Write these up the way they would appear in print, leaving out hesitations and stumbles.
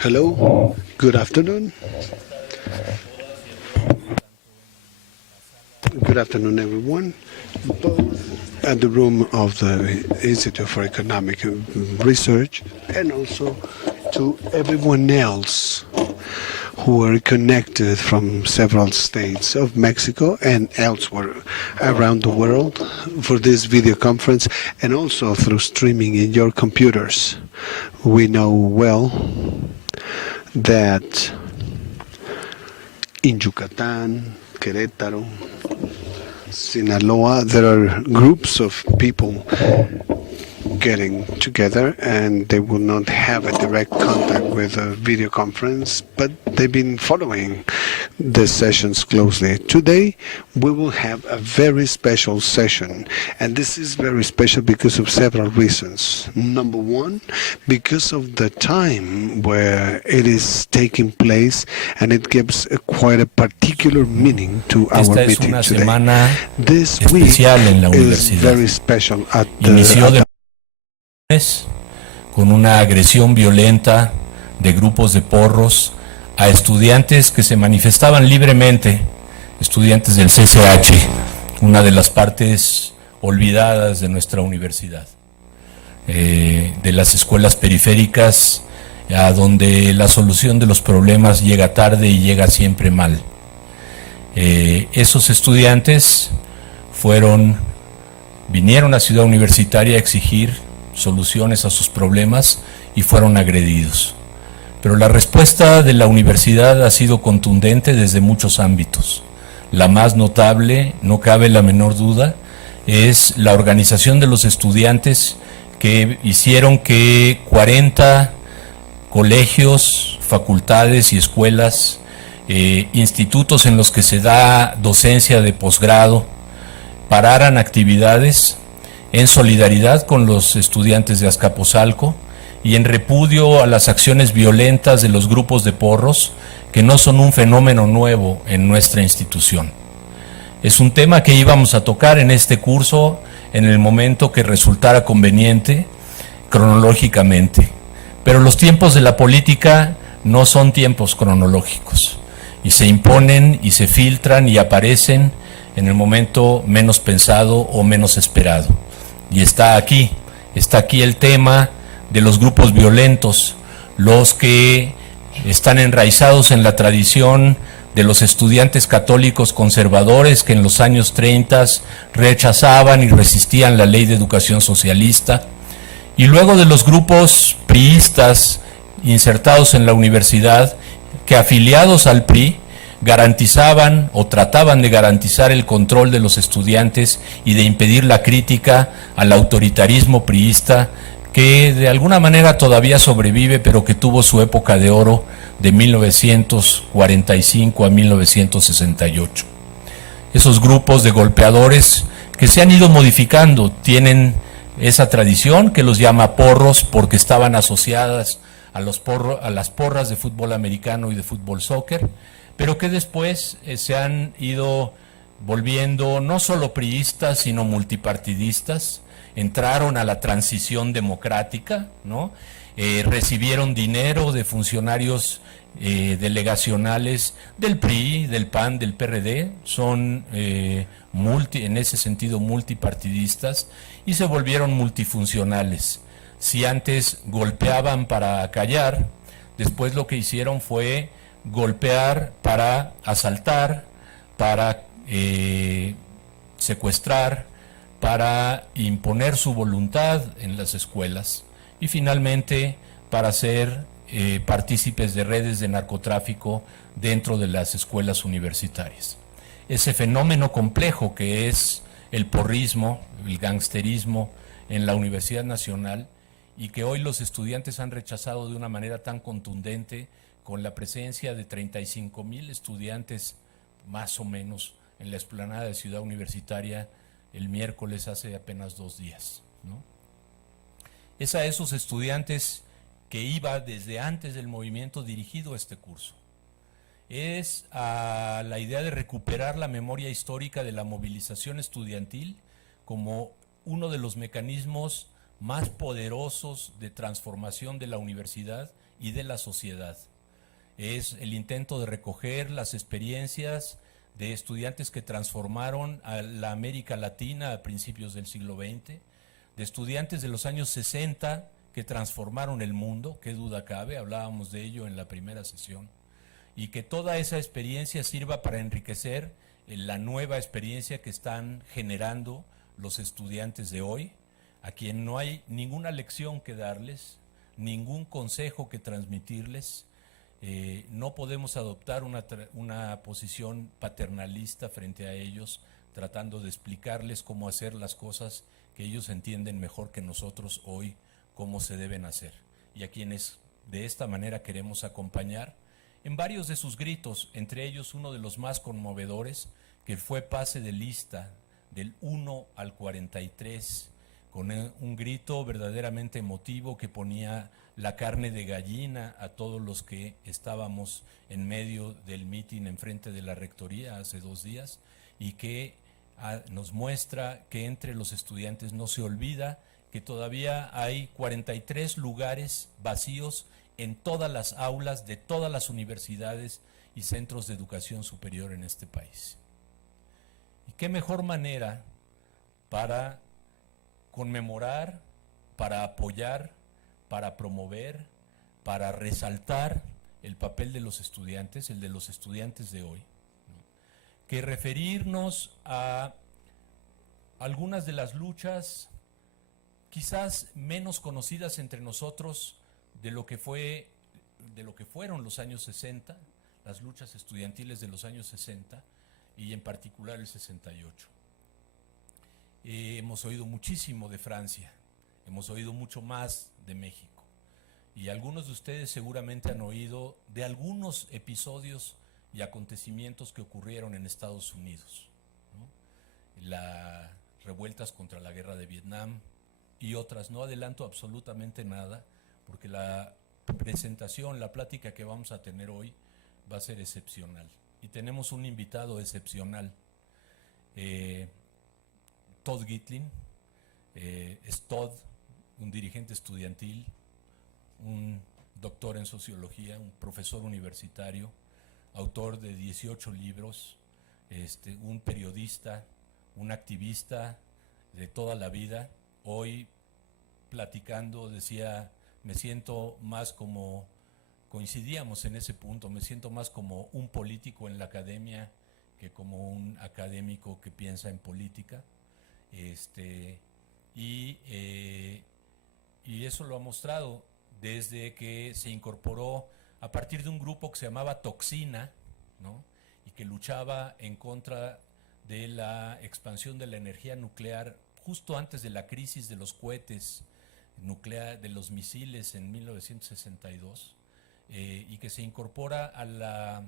Hello, good afternoon. Good afternoon, everyone. Both at the room of the Institute for Economic Research and also to everyone else who are connected from several states of Mexico and elsewhere around the world for this video conference and also through streaming in your computers. We know well that in Yucatan, Querétaro, Sinaloa, there are groups of people getting together and they will not have a direct contact with a video conference, but they've been following the sessions closely. Today, we will have a very special session, and this is very special because of several reasons. Number one, because of the time where it is taking place, and it gives quite a particular meaning to our Esta es meeting una today. semana This week especial en la is universidad. very special at Inició the de con una agresión violenta de grupos de porros a estudiantes que se manifestaban libremente, estudiantes del CCH, una de las partes olvidadas de nuestra universidad, de las escuelas periféricas, a donde la solución de los problemas llega tarde y llega siempre mal. Esos estudiantes vinieron a Ciudad Universitaria a exigir soluciones a sus problemas y fueron agredidos. Pero la respuesta de la universidad ha sido contundente desde muchos ámbitos. La más notable, no cabe la menor duda, es la organización de los estudiantes que hicieron que 40 colegios, facultades y escuelas, institutos en los que se da docencia de posgrado, pararan actividades en solidaridad con los estudiantes de Azcapotzalco y en repudio a las acciones violentas de los grupos de porros, que no son un fenómeno nuevo en nuestra institución. Es un tema que íbamos a tocar en este curso en el momento que resultara conveniente cronológicamente, pero los tiempos de la política no son tiempos cronológicos y se imponen y se filtran y aparecen en el momento menos pensado o menos esperado. Y está aquí el tema de los grupos violentos, los que están enraizados en la tradición de los estudiantes católicos conservadores que en los años 30 rechazaban y resistían la ley de educación socialista, y luego de los grupos priistas insertados en la universidad que, afiliados al PRI, garantizaban o trataban de garantizar el control de los estudiantes y de impedir la crítica al autoritarismo priista que de alguna manera todavía sobrevive, pero que tuvo su época de oro de 1945 a 1968. Esos grupos de golpeadores que se han ido modificando tienen esa tradición que los llama porros porque estaban asociadas a las porras de fútbol americano y de fútbol soccer, pero que después se han ido volviendo no solo priistas, sino multipartidistas. Entraron a la transición democrática, ¿no? Recibieron dinero de funcionarios delegacionales del PRI, del PAN, del PRD, son en ese sentido multipartidistas y se volvieron multifuncionales. Si antes golpeaban para callar, después lo que hicieron fue golpear para asaltar, para secuestrar, para imponer su voluntad en las escuelas y finalmente para ser partícipes de redes de narcotráfico dentro de las escuelas universitarias. Ese fenómeno complejo que es el porrismo, el gangsterismo en la Universidad Nacional, y que hoy los estudiantes han rechazado de una manera tan contundente, con la presencia de 35,000 estudiantes más o menos en la explanada de Ciudad Universitaria el miércoles hace apenas 2 días, ¿no? Es a esos estudiantes que iba desde antes del movimiento dirigido a este curso. Es a la idea de recuperar la memoria histórica de la movilización estudiantil como uno de los mecanismos más poderosos de transformación de la universidad y de la sociedad. Es el intento de recoger las experiencias de estudiantes que transformaron a la América Latina a principios del siglo XX, de estudiantes de los años 60 que transformaron el mundo, qué duda cabe, hablábamos de ello en la primera sesión, y que toda esa experiencia sirva para enriquecer la nueva experiencia que están generando los estudiantes de hoy, a quien no hay ninguna lección que darles, ningún consejo que transmitirles. No podemos adoptar una posición paternalista frente a ellos, tratando de explicarles cómo hacer las cosas que ellos entienden mejor que nosotros hoy cómo se deben hacer, y a quienes de esta manera queremos acompañar en varios de sus gritos, entre ellos uno de los más conmovedores, que fue pase de lista del 1 al 43, con un grito verdaderamente emotivo que ponía la carne de gallina a todos los que estábamos en medio del mitin enfrente de la rectoría hace 2 días, y que nos muestra que entre los estudiantes no se olvida que todavía hay 43 lugares vacíos en todas las aulas de todas las universidades y centros de educación superior en este país. ¿Y qué mejor manera para conmemorar, para apoyar, para promover, para resaltar el papel de los estudiantes, el de los estudiantes de hoy, ¿no?, que referirnos a algunas de las luchas quizás menos conocidas entre nosotros de lo que fueron los años 60, las luchas estudiantiles de los años 60 y en particular el 68. Hemos oído muchísimo de Francia, hemos oído mucho más de México, y algunos de ustedes seguramente han oído de algunos episodios y acontecimientos que ocurrieron en Estados Unidos, ¿no? Las revueltas contra la guerra de Vietnam y otras. No adelanto absolutamente nada, porque la presentación, la plática que vamos a tener hoy va a ser excepcional, y tenemos un invitado excepcional. Todd Gitlin es Todd, un dirigente estudiantil, un doctor en sociología, un profesor universitario, autor de 18 libros, un periodista, un activista de toda la vida. Hoy, platicando, decía, me siento más como, coincidíamos en ese punto, me siento más como un político en la academia que como un académico que piensa en política. Y eso lo ha mostrado desde que se incorporó a partir de un grupo que se llamaba Toxina, ¿no?, y que luchaba en contra de la expansión de la energía nuclear justo antes de la crisis de los cohetes nucleares, de los misiles en 1962, y que se incorpora a la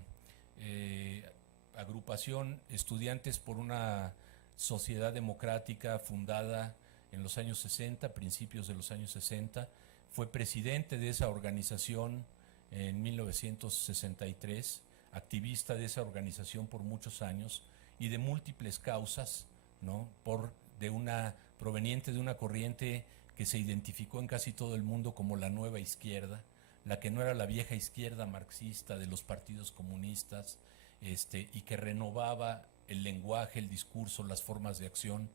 agrupación Estudiantes por una Sociedad Democrática, fundada en los años 60, principios de los años 60, fue presidente de esa organización en 1963, activista de esa organización por muchos años y de múltiples causas, ¿no?, proveniente de una corriente que se identificó en casi todo el mundo como la nueva izquierda, la que no era la vieja izquierda marxista de los partidos comunistas, y que renovaba el lenguaje, el discurso, las formas de acción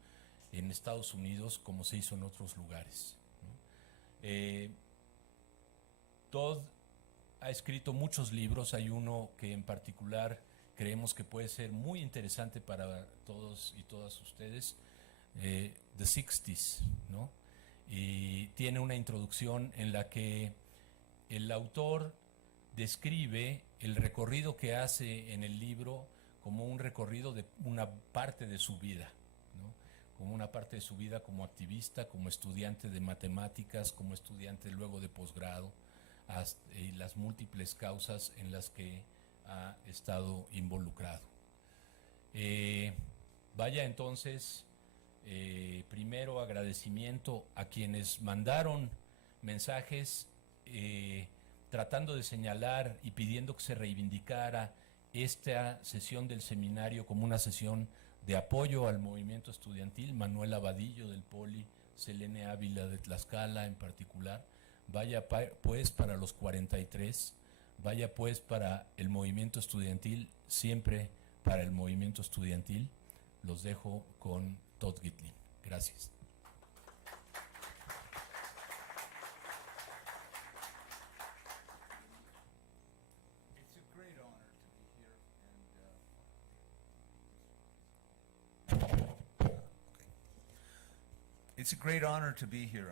en Estados Unidos como se hizo en otros lugares, ¿no? Todd ha escrito muchos libros. Hay uno que en particular creemos que puede ser muy interesante para todos y todas ustedes, The 60s, ¿no? Y tiene una introducción en la que el autor describe el recorrido que hace en el libro como un recorrido de una parte de su vida, ¿no?, como una parte de su vida como activista, como estudiante de matemáticas, como estudiante luego de posgrado, y las múltiples causas en las que ha estado involucrado. Vaya entonces, primero agradecimiento a quienes mandaron mensajes tratando de señalar y pidiendo que se reivindicara esta sesión del seminario como una sesión de apoyo al movimiento estudiantil. Manuel Abadillo del Poli, Selene Ávila de Tlaxcala en particular, Vaya pues para los 43, vaya pues para el movimiento estudiantil, siempre para el movimiento estudiantil. Los dejo con Todd Gitlin. Gracias. It's a great honor to be here, It's a great honor to be here.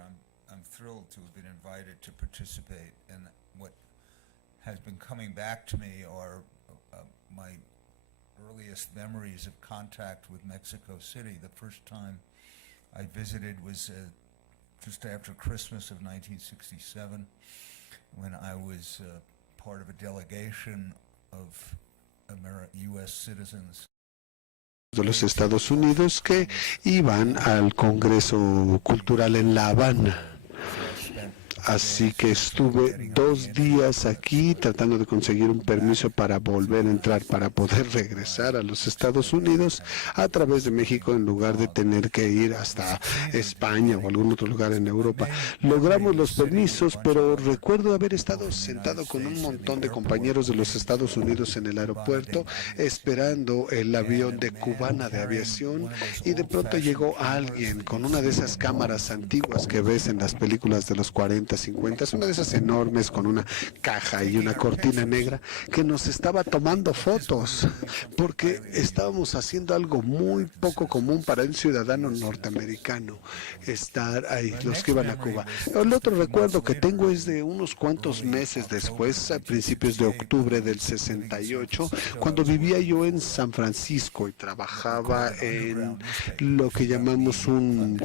I'm thrilled to have been invited to participate, and what has been coming back to me are my earliest memories of contact with Mexico City. The first time I visited was just after Christmas of 1967, when I was part of a delegation of U.S. citizens de los Estados Unidos que iban al Congreso Cultural en La Habana. Así que estuve 2 días aquí tratando de conseguir un permiso para volver a entrar, para poder regresar a los Estados Unidos a través de México en lugar de tener que ir hasta España o algún otro lugar en Europa. Logramos los permisos, pero recuerdo haber estado sentado con un montón de compañeros de los Estados Unidos en el aeropuerto esperando el avión de Cubana de Aviación, y de pronto llegó alguien con una de esas cámaras antiguas que ves en las películas de los 40, 50, es una de esas enormes con una caja y una cortina negra, que nos estaba tomando fotos porque estábamos haciendo algo muy poco común para un ciudadano norteamericano, estar ahí, los que iban a Cuba. El otro recuerdo que tengo es de unos cuantos meses después, a principios de octubre del 68, cuando vivía yo en San Francisco y trabajaba en lo que llamamos un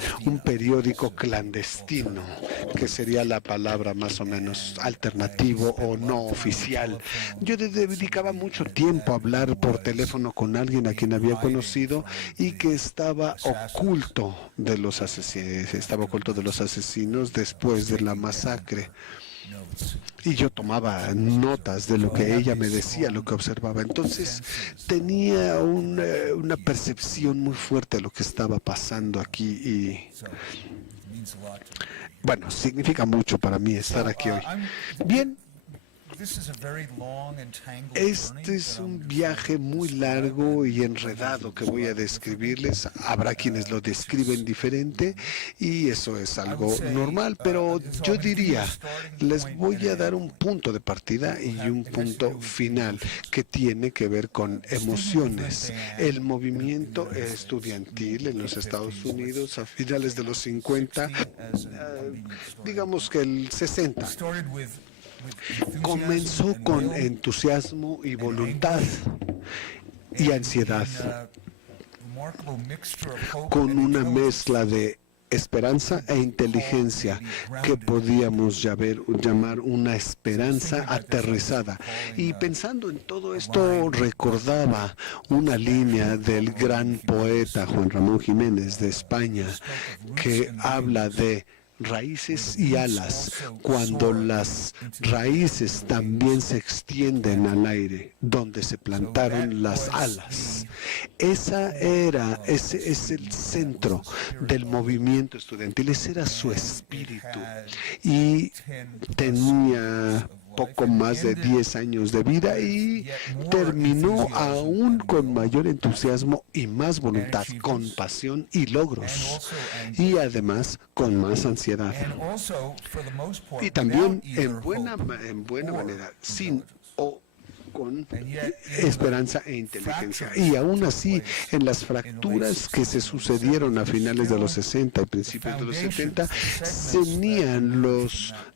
periódico clandestino, que sería la palabra más o menos alternativo o no oficial. Yo dedicaba mucho tiempo a hablar por teléfono con alguien a quien había conocido y que estaba oculto de los asesinos después de la masacre. Y yo tomaba notas de lo que ella me decía, lo que observaba. Entonces tenía una percepción muy fuerte de lo que estaba pasando aquí y bueno, significa mucho para mí estar aquí hoy. Bien. Este es un viaje muy largo y enredado que voy a describirles. Habrá quienes lo describen diferente y eso es algo normal, pero yo diría, les voy a dar un punto de partida y un punto final que tiene que ver con emociones. El movimiento estudiantil en los Estados Unidos a finales de los 50, digamos que el 60, comenzó con entusiasmo y voluntad y ansiedad, con una mezcla de esperanza e inteligencia que podíamos llamar una esperanza aterrizada. Y pensando en todo esto, recordaba una línea del gran poeta Juan Ramón Jiménez de España que habla de raíces y alas, cuando las raíces también se extienden al aire, donde se plantaron las alas. Ese es el centro del movimiento estudiantil, ese era su espíritu. Y tenía poco más de 10 años de vida y terminó aún con mayor entusiasmo y más voluntad, con pasión y logros, y además con más ansiedad. Y también en buena manera, sin o con esperanza e inteligencia. Y aún así, en las fracturas que se sucedieron a finales de los 60 y principios de los 70, tenían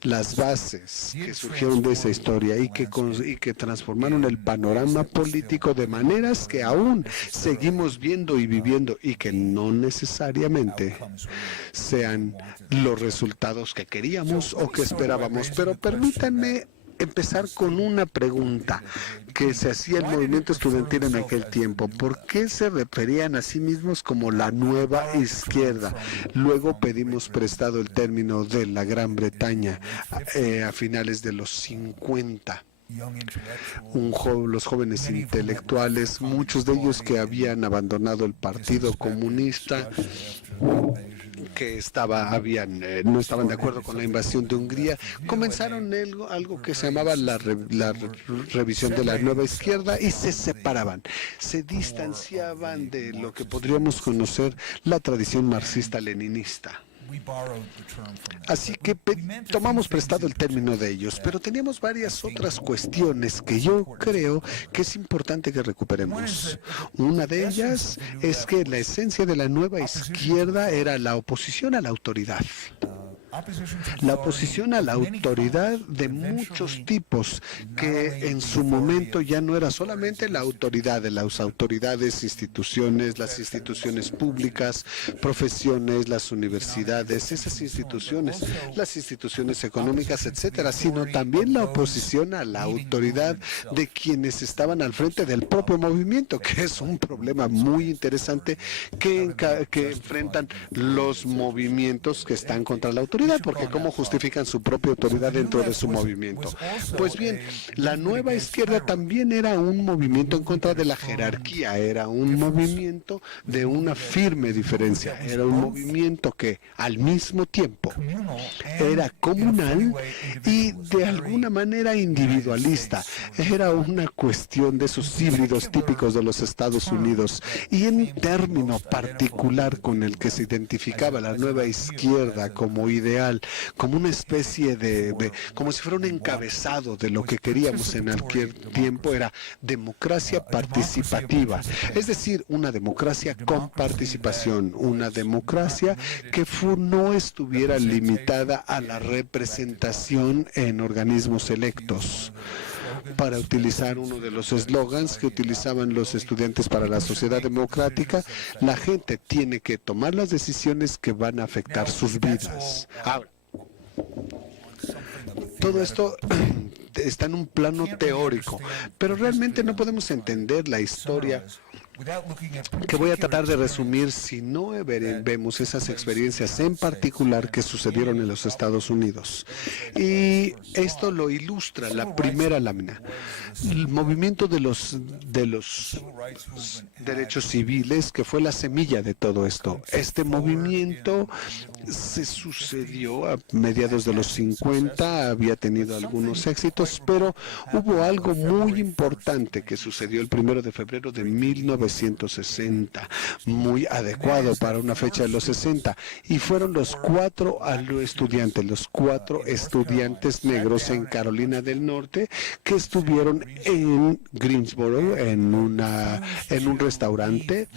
las bases que surgieron de esa historia y que transformaron el panorama político de maneras que aún seguimos viendo y viviendo, y que no necesariamente sean los resultados que queríamos o que esperábamos. Pero permítanme empezar con una pregunta que se hacía el movimiento estudiantil en aquel tiempo. ¿Por qué se referían a sí mismos como la nueva izquierda? Luego pedimos prestado el término de la Gran Bretaña a finales de los 50. Los jóvenes intelectuales, muchos de ellos que habían abandonado el Partido Comunista, que no estaban de acuerdo con la invasión de Hungría, comenzaron algo que se llamaba la revisión de la nueva izquierda y se separaban, se distanciaban de lo que podríamos conocer la tradición marxista-leninista. Así que tomamos prestado el término de ellos, pero teníamos varias otras cuestiones que yo creo que es importante que recuperemos. Una de ellas es que la esencia de la nueva izquierda era la oposición a la autoridad. La oposición a la autoridad de muchos tipos, que en su momento ya no era solamente la autoridad de las autoridades, instituciones, las instituciones públicas, profesiones, las universidades, esas instituciones, las instituciones económicas, etcétera, sino también la oposición a la autoridad de quienes estaban al frente del propio movimiento, que es un problema muy interesante que enfrentan los movimientos que están contra la autoridad, porque ¿cómo justifican su propia autoridad dentro de su movimiento? Pues bien, la nueva izquierda también era un movimiento en contra de la jerarquía, era un movimiento de una firme diferencia, era un movimiento que al mismo tiempo era comunal y de alguna manera individualista. Era una cuestión de esos híbridos típicos de los Estados Unidos, y en término particular con el que se identificaba la nueva izquierda como ideal, como una especie como si fuera un encabezado de lo que queríamos en aquel tiempo, era democracia participativa, es decir, una democracia con participación, una democracia que no estuviera limitada a la representación en organismos electos. Para utilizar uno de los eslogans que utilizaban los estudiantes para la sociedad democrática, la gente tiene que tomar las decisiones que van a afectar sus vidas. Ahora, todo esto está en un plano teórico, pero realmente no podemos entender la historia que voy a tratar de resumir si no vemos esas experiencias en particular que sucedieron en los Estados Unidos. Y esto lo ilustra la primera lámina. El movimiento de los derechos civiles, que fue la semilla de todo esto. Este movimiento se sucedió a mediados de los 50, había tenido algunos éxitos, pero hubo algo muy importante que sucedió el 1 de febrero de 1960, muy adecuado para una fecha de los 60, y fueron los cuatro estudiantes negros en Carolina del Norte que estuvieron en Greensboro en un restaurante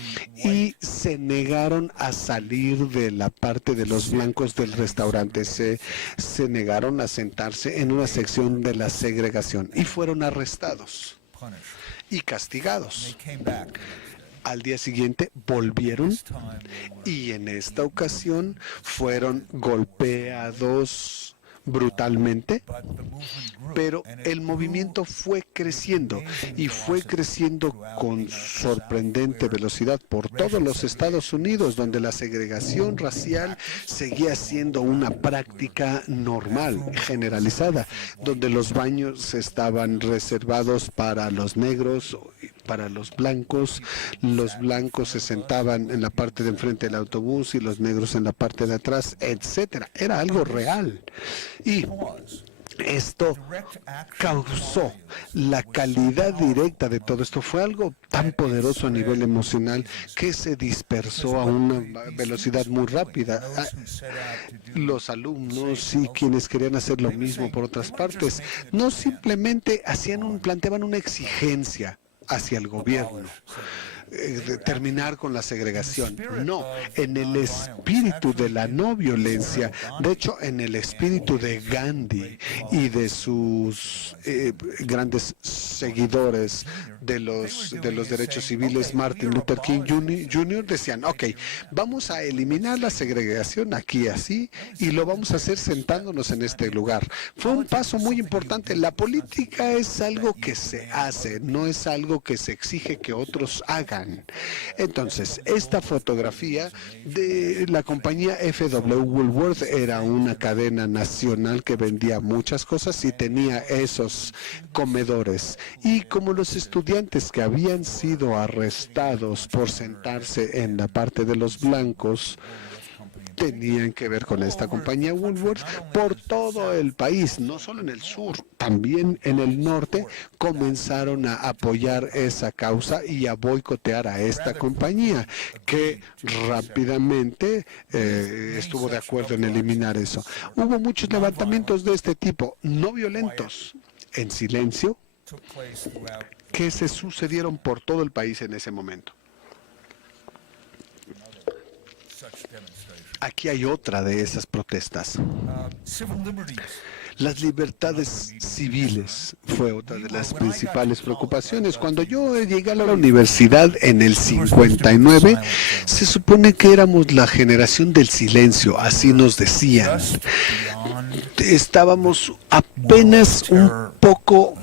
y se negaron a salir de la parte de los blancos del restaurante, se negaron a sentarse en una sección de la segregación y fueron arrestados y castigados. Al día siguiente volvieron y en esta ocasión fueron golpeados brutalmente, pero el movimiento fue creciendo y fue creciendo con sorprendente velocidad por todos los Estados Unidos, donde la segregación racial seguía siendo una práctica normal, generalizada, donde los baños estaban reservados para los negros, para los blancos se sentaban en la parte de enfrente del autobús y los negros en la parte de atrás, etcétera. Era algo real. Y esto causó la calidad directa de todo esto. Fue algo tan poderoso a nivel emocional que se dispersó a una velocidad muy rápida. Los alumnos y quienes querían hacer lo mismo por otras partes, no simplemente planteaban una exigencia hacia el gobierno, de terminar con la segregación. No, en el espíritu de la no violencia, de hecho en el espíritu de Gandhi y de sus grandes seguidores de los derechos civiles, Martin Luther King Jr., decían, ok, vamos a eliminar la segregación aquí así y lo vamos a hacer sentándonos en este lugar. Fue un paso muy importante. La política es algo que se hace, no es algo que se exige que otros hagan. Entonces, esta fotografía de la compañía F.W. Woolworth era una cadena nacional que vendía muchas cosas y tenía esos comedores. Y como los estudiantes que habían sido arrestados por sentarse en la parte de los blancos, tenían que ver con esta compañía Woolworth por todo el país, no solo en el sur, también en el norte comenzaron a apoyar esa causa y a boicotear a esta compañía, que rápidamente estuvo de acuerdo en eliminar eso. Hubo muchos levantamientos de este tipo, no violentos, en silencio, que se sucedieron por todo el país en ese momento. Aquí hay otra de esas protestas. Las libertades civiles fue otra de las principales preocupaciones. Cuando yo llegué a la universidad en el 59, se supone que éramos la generación del silencio, así nos decían. Estábamos apenas un poco,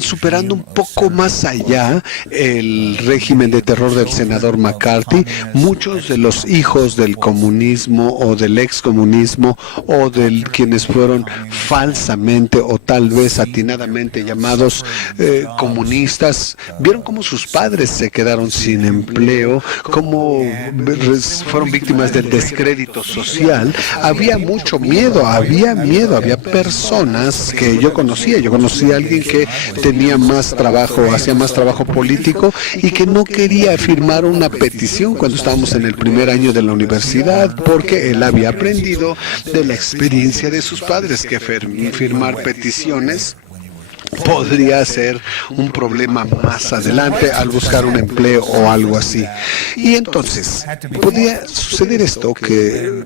superando un poco más allá el régimen de terror del senador McCarthy. Muchos de los hijos del comunismo o del excomunismo o de quienes fueron falsamente o tal vez atinadamente llamados comunistas, vieron cómo sus padres se quedaron sin empleo, cómo fueron víctimas del descrédito social. Había mucho miedo, había personas que yo conocía a alguien que tenía más trabajo, hacía más trabajo político y que no quería firmar una petición cuando estábamos en el primer año de la universidad porque él había aprendido de la experiencia de sus padres que firmar peticiones podría ser un problema más adelante al buscar un empleo o algo así. Y entonces podía suceder esto, que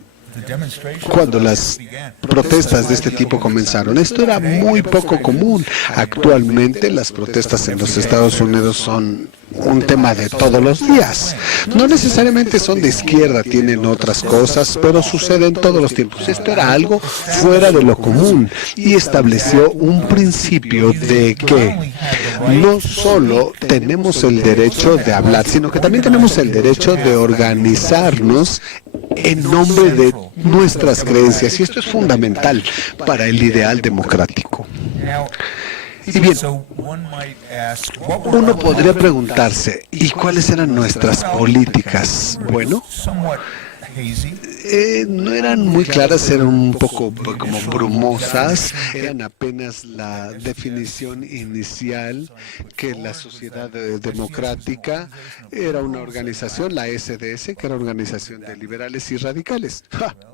cuando las protestas de este tipo comenzaron, esto era muy poco común. Actualmente las protestas en los Estados Unidos son un tema de todos los días. No necesariamente son de izquierda, tienen otras cosas, pero suceden todos los tiempos. Esto era algo fuera de lo común y estableció un principio de que no solo tenemos el derecho de hablar, sino que también tenemos el derecho de organizarnos en nombre de nuestras creencias, y esto es fundamental para el ideal democrático. Y bien, uno podría preguntarse, ¿y cuáles eran nuestras políticas? Bueno, no eran muy claras, eran un poco como brumosas, eran apenas la definición inicial que la Sociedad Democrática era una organización, la SDS, que era organización de liberales y radicales.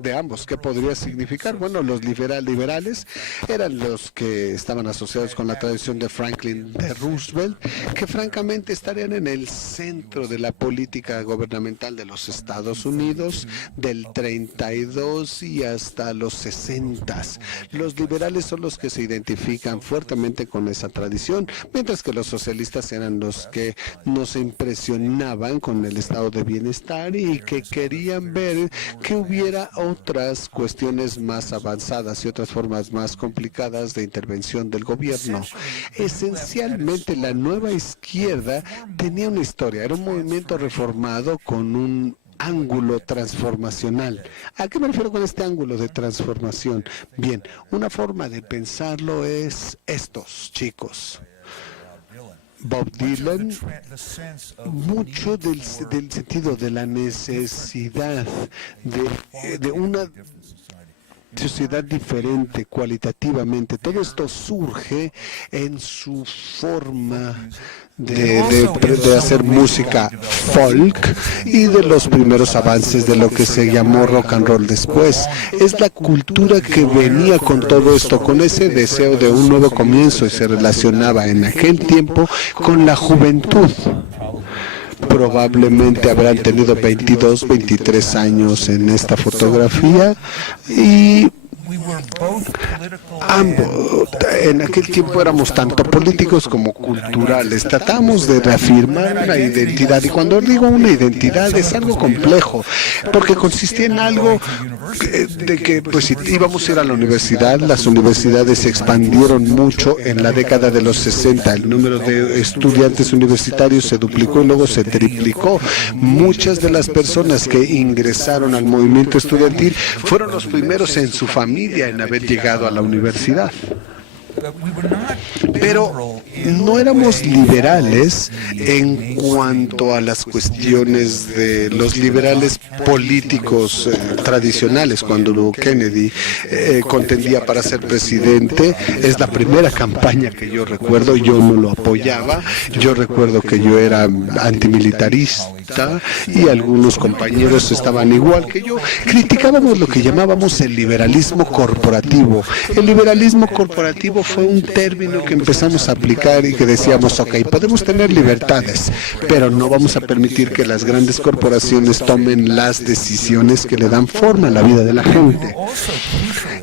De ambos, ¿qué podría significar? Bueno, los liberales eran los que estaban asociados con la tradición de Franklin D. Roosevelt, que francamente estarían en el centro de la política gubernamental de los Estados Unidos, del 32 y hasta los 60. Los liberales son los que se identifican fuertemente con esa tradición, mientras que los socialistas eran los que nos impresionaban con el estado de bienestar y que querían ver que hubiera otras cuestiones más avanzadas y otras formas más complicadas de intervención del gobierno. Esencialmente, la nueva izquierda tenía una historia, era un movimiento reformado con un ángulo transformacional. ¿A qué me refiero con este ángulo de transformación? Bien, una forma de pensarlo es estos chicos. Bob Dylan, mucho del sentido de la necesidad de una sociedad diferente cualitativamente. Todo esto surge en su forma de hacer música folk y de los primeros avances de lo que se llamó rock and roll después. Es la cultura que venía con todo esto, con ese deseo de un nuevo comienzo, y se relacionaba en aquel tiempo con la juventud. Probablemente habrán tenido 22, 23 años en esta fotografía y ambos, en aquel tiempo éramos tanto políticos como culturales. Tratamos de reafirmar una identidad, y cuando digo una identidad es algo complejo, porque consistía en algo de que pues si íbamos a ir a la universidad, las universidades se expandieron mucho en la década de los 60. El número de estudiantes universitarios se duplicó y luego se triplicó. Muchas de las personas que ingresaron al movimiento estudiantil fueron los primeros en su familia en haber llegado a la universidad. Pero no éramos liberales en cuanto a las cuestiones de los liberales políticos tradicionales. Cuando Kennedy contendía para ser presidente, es la primera campaña que yo recuerdo. Yo no lo apoyaba. Yo recuerdo que yo era antimilitarista y algunos compañeros estaban igual que yo. Criticábamos lo que llamábamos el liberalismo corporativo. El liberalismo corporativo fue un término que empezamos a aplicar y que decíamos, ok, podemos tener libertades, pero no vamos a permitir que las grandes corporaciones tomen las decisiones que le dan forma a la vida de la gente.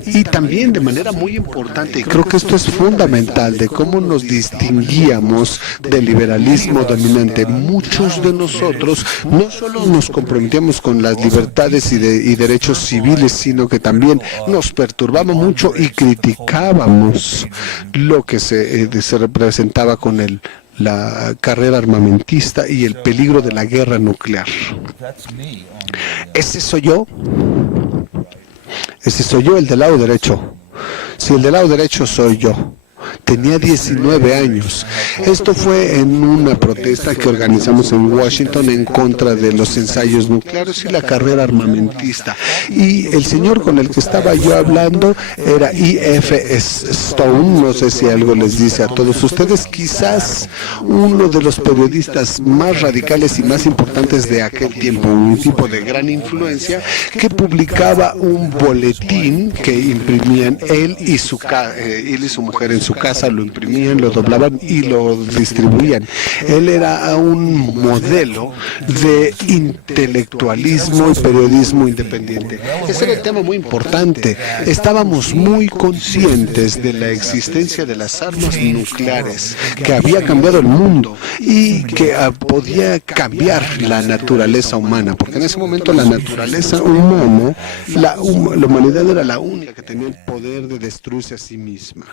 Y también de manera muy importante, y creo que esto es fundamental, de cómo nos distinguíamos del liberalismo dominante. Muchos de nosotros no solo nos comprometíamos con las libertades y derechos civiles, sino que también nos perturbaba mucho y criticábamos lo que se representaba con la carrera armamentista y el peligro de la guerra nuclear. Ese soy yo. Ese soy yo, el del lado derecho. Si el del lado derecho soy yo. Tenía 19 años. Esto fue en una protesta que organizamos en Washington en contra de los ensayos nucleares y la carrera armamentista. Y el señor con el que estaba yo hablando era E.F. Stone. No sé si algo les dice a todos ustedes. Quizás uno de los periodistas más radicales y más importantes de aquel tiempo. Un tipo de gran influencia que publicaba un boletín que imprimían él y su mujer en su casa, lo imprimían, lo doblaban y lo distribuían. Él era un modelo de intelectualismo y periodismo independiente. Ese era el tema muy importante. Estábamos muy conscientes de la existencia de las armas nucleares, que había cambiado el mundo y que podía cambiar la naturaleza humana, porque en ese momento la naturaleza humana, la humanidad era la única que tenía el poder de destruirse a sí misma.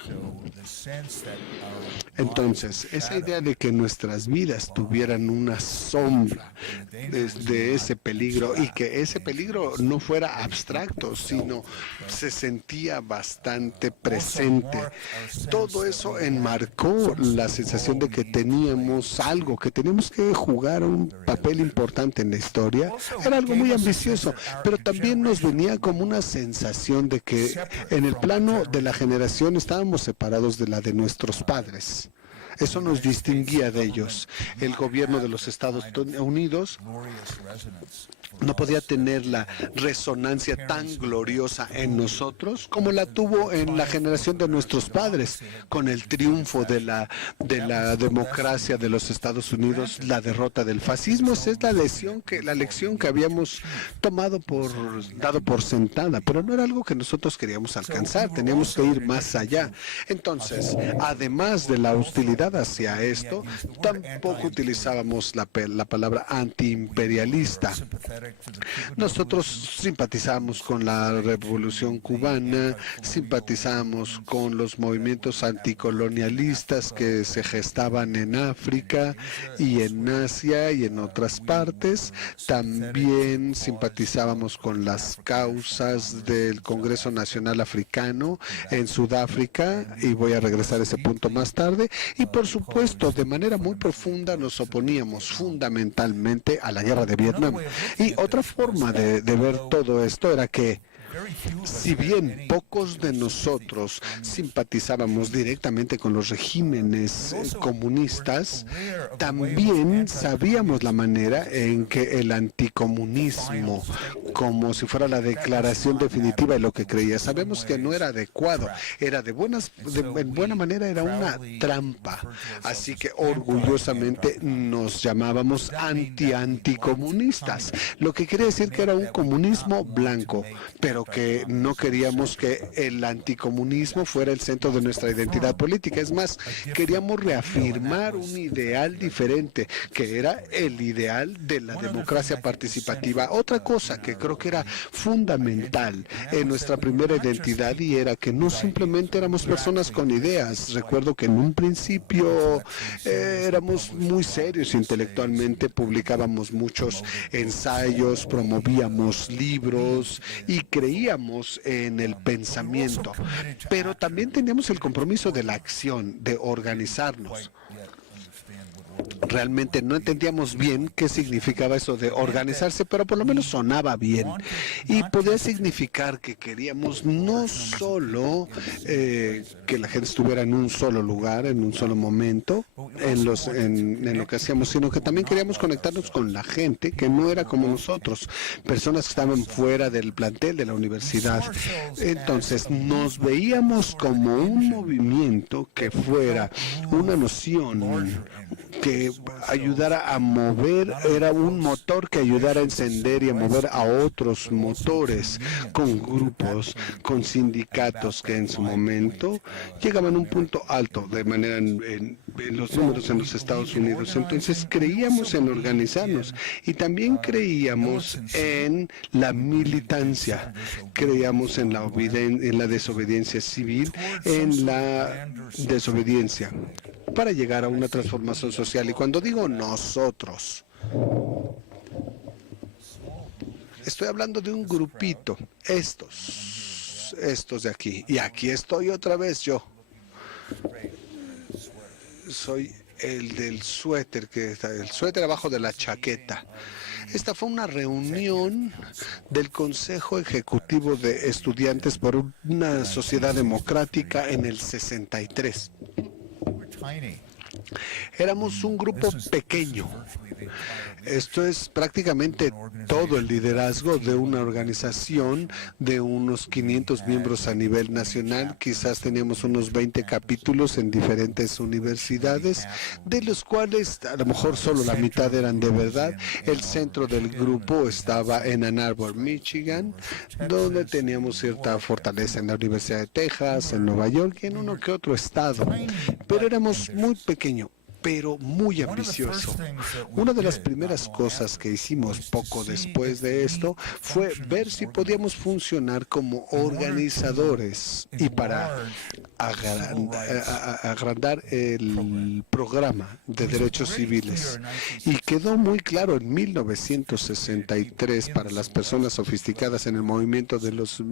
Entonces, esa idea de que nuestras vidas tuvieran una sombra de ese peligro y que ese peligro no fuera abstracto, sino se sentía bastante presente, todo eso enmarcó la sensación de que teníamos algo, que teníamos que jugar un papel importante en la historia. Era algo muy ambicioso, pero también nos venía como una sensación de que en el plano de la generación estábamos separados de la de nuestros padres. Eso nos distinguía de ellos. El gobierno de los Estados Unidos no podía tener la resonancia tan gloriosa en nosotros como la tuvo en la generación de nuestros padres, con el triunfo de la democracia de los Estados Unidos, la derrota del fascismo. Esa es la lección que habíamos dado por sentada, pero no era algo que nosotros queríamos alcanzar, teníamos que ir más allá. Entonces, además de la hostilidad hacia esto, tampoco utilizábamos la palabra antiimperialista. Nosotros simpatizamos con la Revolución Cubana, simpatizamos con los movimientos anticolonialistas que se gestaban en África y en Asia y en otras partes. También simpatizábamos con las causas del Congreso Nacional Africano en Sudáfrica, y voy a regresar a ese punto más tarde. Y por supuesto, de manera muy profunda nos oponíamos fundamentalmente a la guerra de Vietnam. Y otra forma de ver todo esto era que, si bien pocos de nosotros simpatizábamos directamente con los regímenes comunistas, también sabíamos la manera en que el anticomunismo, como si fuera la declaración definitiva de lo que creía, sabemos que no era adecuado, era en buena manera era una trampa. Así que orgullosamente nos llamábamos anticomunistas, lo que quiere decir que era un comunismo blanco, pero que no queríamos que el anticomunismo fuera el centro de nuestra identidad política. Es más, queríamos reafirmar un ideal diferente, que era el ideal de la democracia participativa. Otra cosa que creo creo que era fundamental en nuestra primera identidad, y era que no simplemente éramos personas con ideas. Recuerdo que en un principio éramos muy serios intelectualmente, publicábamos muchos ensayos, promovíamos libros y creíamos en el pensamiento, pero también teníamos el compromiso de la acción, de organizarnos. Realmente no entendíamos bien qué significaba eso de organizarse, pero por lo menos sonaba bien. Y podía significar que queríamos no solo que la gente estuviera en un solo lugar, en un solo momento, en lo que hacíamos, sino que también queríamos conectarnos con la gente que no era como nosotros, personas que estaban fuera del plantel de la universidad. Entonces nos veíamos como un movimiento que fuera una noción que ayudara a mover, era un motor que ayudara a encender y a mover a otros motores, con grupos, con sindicatos que en su momento llegaban a un punto alto de manera en los números en los Estados Unidos. Entonces creíamos en organizarnos y también creíamos en la militancia, creíamos en la desobediencia civil, en la desobediencia para llegar a una transformación social. Y cuando digo nosotros, estoy hablando de un grupito, estos de aquí. Y aquí estoy otra vez yo. Soy el del suéter, el suéter abajo de la chaqueta. Esta fue una reunión del Consejo Ejecutivo de Estudiantes por una sociedad democrática en el 63. Éramos un grupo pequeño. Esto es prácticamente todo el liderazgo de una organización de unos 500 miembros a nivel nacional. Quizás teníamos unos 20 capítulos en diferentes universidades, de los cuales a lo mejor solo la mitad eran de verdad. El centro del grupo estaba en Ann Arbor, Michigan, donde teníamos cierta fortaleza en la Universidad de Texas, en Nueva York y en uno que otro estado. Pero éramos muy pequeños, pero muy ambicioso. Una de las primeras cosas que hicimos poco después de esto fue ver si podíamos funcionar como organizadores y para agrandar el programa de derechos civiles. Y quedó muy claro en 1963 para las personas sofisticadas en el movimiento de los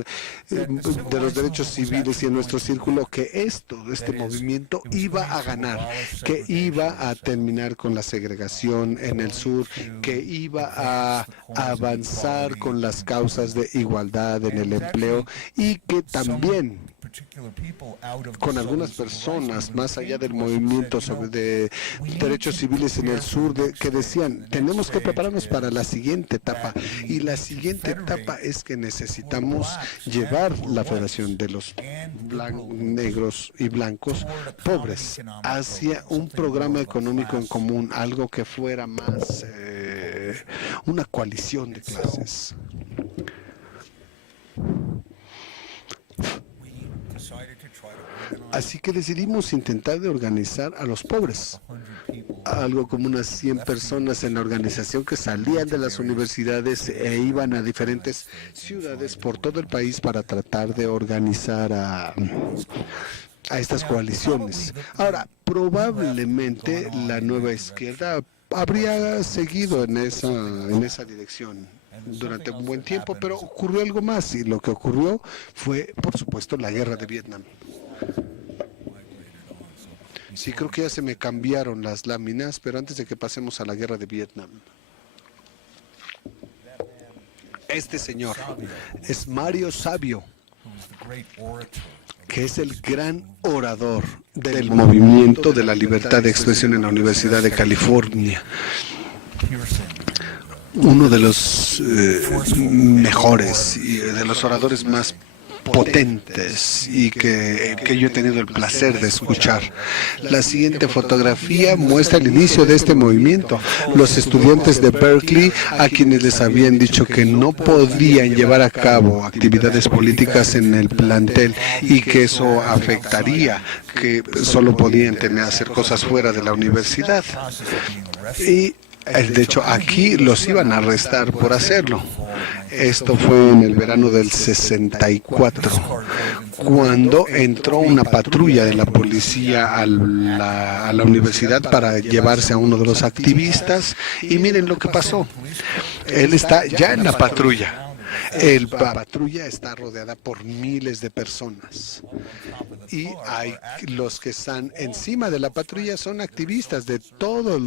derechos civiles y en nuestro círculo que este movimiento iba a ganar, que iba a terminar con la segregación en el sur, que iba a avanzar con las causas de igualdad en el empleo y que también con algunas personas más allá del movimiento de derechos civiles en el sur que decían, tenemos que prepararnos para la siguiente etapa, y la siguiente etapa es que necesitamos llevar la federación de los negros y blancos pobres hacia un programa económico en común, algo que fuera más una coalición de clases. Así que decidimos intentar de organizar a los pobres, algo como unas 100 personas en la organización que salían de las universidades e iban a diferentes ciudades por todo el país para tratar de organizar a estas coaliciones. Ahora, probablemente la nueva izquierda habría seguido en esa dirección durante un buen tiempo, pero ocurrió algo más, y lo que ocurrió fue, por supuesto, la guerra de Vietnam. Sí, creo que ya se me cambiaron las láminas, pero antes de que pasemos a la guerra de Vietnam. Este señor es Mario Savio, que es el gran orador del movimiento de la libertad de expresión en la Universidad de California. Uno de los mejores y de los oradores más potentes y que yo he tenido el placer de escuchar. La siguiente fotografía muestra el inicio de este movimiento. Los estudiantes de Berkeley, a quienes les habían dicho que no podían llevar a cabo actividades políticas en el plantel y que eso afectaría, que solo podían hacer cosas fuera de la universidad. Y De hecho, aquí los iban a arrestar por hacerlo. Esto fue en el verano del 64, cuando entró una patrulla de la policía a la universidad para llevarse a uno de los activistas. Y miren lo que pasó. Él está ya en la patrulla. La patrulla está rodeada por miles de personas y los que están encima de la patrulla son activistas de todas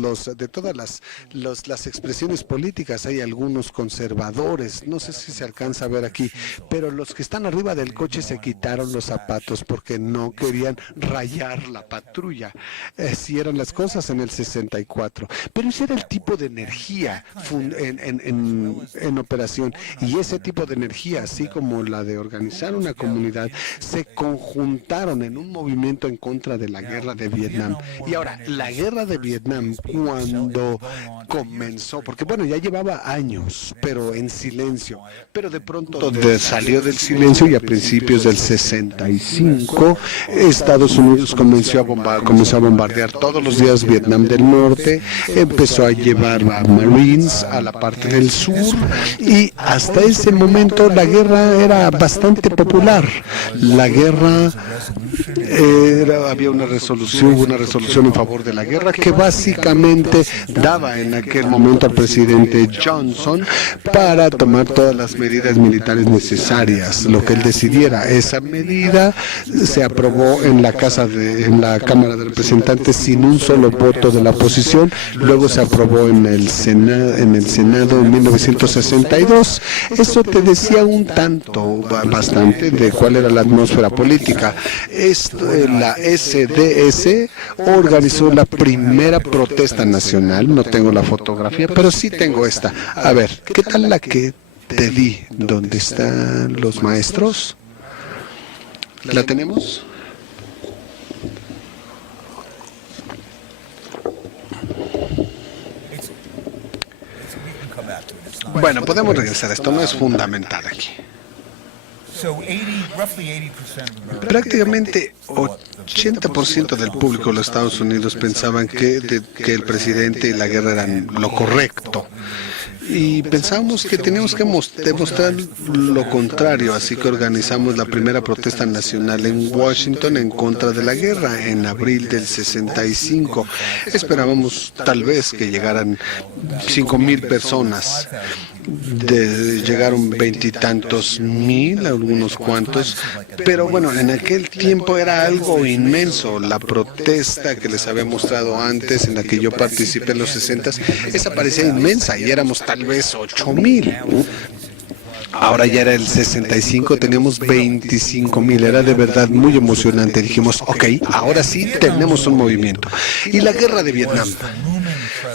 las expresiones políticas. Hay algunos conservadores, no sé si se alcanza a ver aquí, pero los que están arriba del coche se quitaron los zapatos porque no querían rayar la patrulla. Así eran las cosas en el 64, pero ese era el tipo de energía en operación, y ese tipo de energía, así como la de organizar una comunidad, se conjuntaron en un movimiento en contra de la guerra de Vietnam. Y ahora, la guerra de Vietnam, cuando comenzó, porque bueno, ya llevaba años, pero en silencio, pero de pronto salió del silencio, y a principios del 65, Estados Unidos comenzó a bombardear todos los días Vietnam del Norte, empezó a llevar a Marines a la parte del sur, y hasta ese momento la guerra era bastante popular. La guerra había una resolución en favor de la guerra que básicamente daba en aquel momento al presidente Johnson para tomar todas las medidas militares necesarias, lo que él decidiera. Esa medida se aprobó en la Cámara de Representantes sin un solo voto de la oposición. Luego se aprobó en el Senado en 1962. Eso te decía bastante de cuál era la atmósfera política. La SDS organizó la primera protesta nacional. No tengo la fotografía, pero sí tengo esta. A ver, ¿qué tal la que te di? ¿Dónde están los maestros? ¿La tenemos? Bueno, podemos regresar. Esto no es fundamental aquí. Prácticamente 80% del público de los Estados Unidos pensaban que el presidente y la guerra eran lo correcto. Y pensamos que teníamos que demostrar lo contrario, así que organizamos la primera protesta nacional en Washington en contra de la guerra en abril del 65. Esperábamos tal vez que llegaran 5,000 personas. Llegaron 20 y tantos mil, algunos cuantos, pero bueno, en aquel tiempo era algo inmenso. La protesta que les había mostrado antes, en la que yo participé en los 60, esa parecía inmensa y éramos tal vez 8,000. Ahora ya era el 65, teníamos 25,000, era de verdad muy emocionante. Dijimos, ok, ahora sí tenemos un movimiento. Y la guerra de Vietnam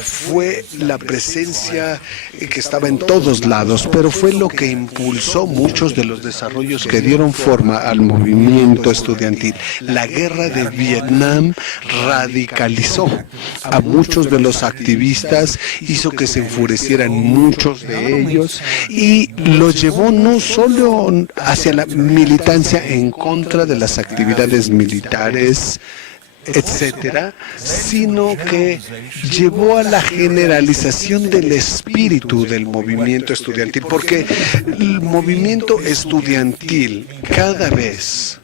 fue la presencia que estaba en todos lados, pero fue lo que impulsó muchos de los desarrollos que dieron forma al movimiento estudiantil. La guerra de Vietnam radicalizó a muchos de los activistas, hizo que se enfurecieran muchos de ellos y los llevó no solo hacia la militancia en contra de las actividades militares, etcétera, sino que llevó a la generalización del espíritu del movimiento estudiantil, porque el movimiento estudiantil cada vez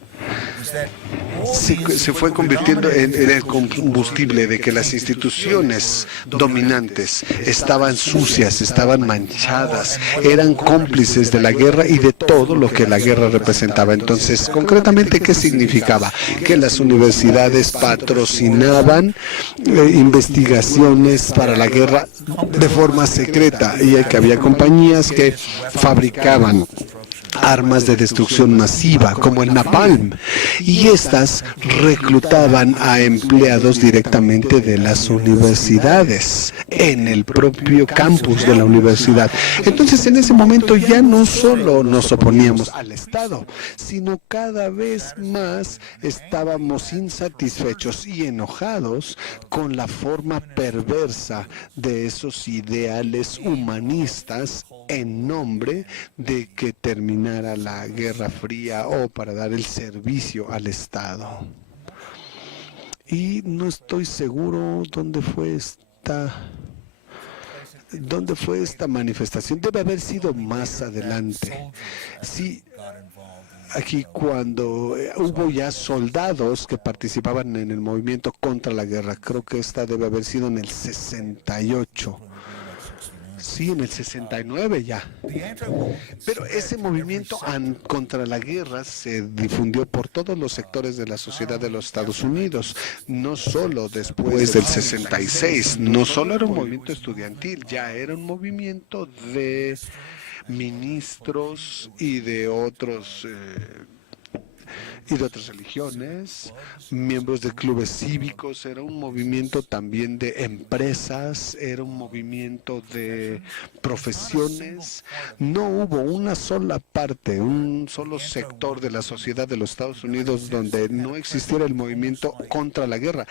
se fue convirtiendo en el combustible de que las instituciones dominantes estaban sucias, estaban manchadas, eran cómplices de la guerra y de todo lo que la guerra representaba. Entonces, concretamente, ¿qué significaba? Que las universidades patrocinaban investigaciones para la guerra de forma secreta, y que había compañías que fabricaban armas de destrucción masiva como el napalm, y estas reclutaban a empleados directamente de las universidades en el propio campus de la universidad. Entonces, en ese momento ya no solo nos oponíamos al Estado, sino cada vez más estábamos insatisfechos y enojados con la forma perversa de esos ideales humanistas en nombre de que terminara la Guerra Fría o para dar el servicio al Estado. Y no estoy seguro dónde fue esta. ¿Dónde fue esta manifestación? Debe haber sido más adelante. Sí, aquí cuando hubo ya soldados que participaban en el movimiento contra la guerra. Creo que esta debe haber sido en el 68. Sí, en el 69 ya. Pero ese movimiento contra la guerra se difundió por todos los sectores de la sociedad de los Estados Unidos, no solo después del 66, no solo era un movimiento estudiantil, ya era un movimiento de ministros y de otras religiones, miembros de clubes cívicos, era un movimiento también de empresas, era un movimiento de profesiones. No hubo una sola parte, un solo sector de la sociedad de los Estados Unidos donde no existiera el movimiento contra la guerra.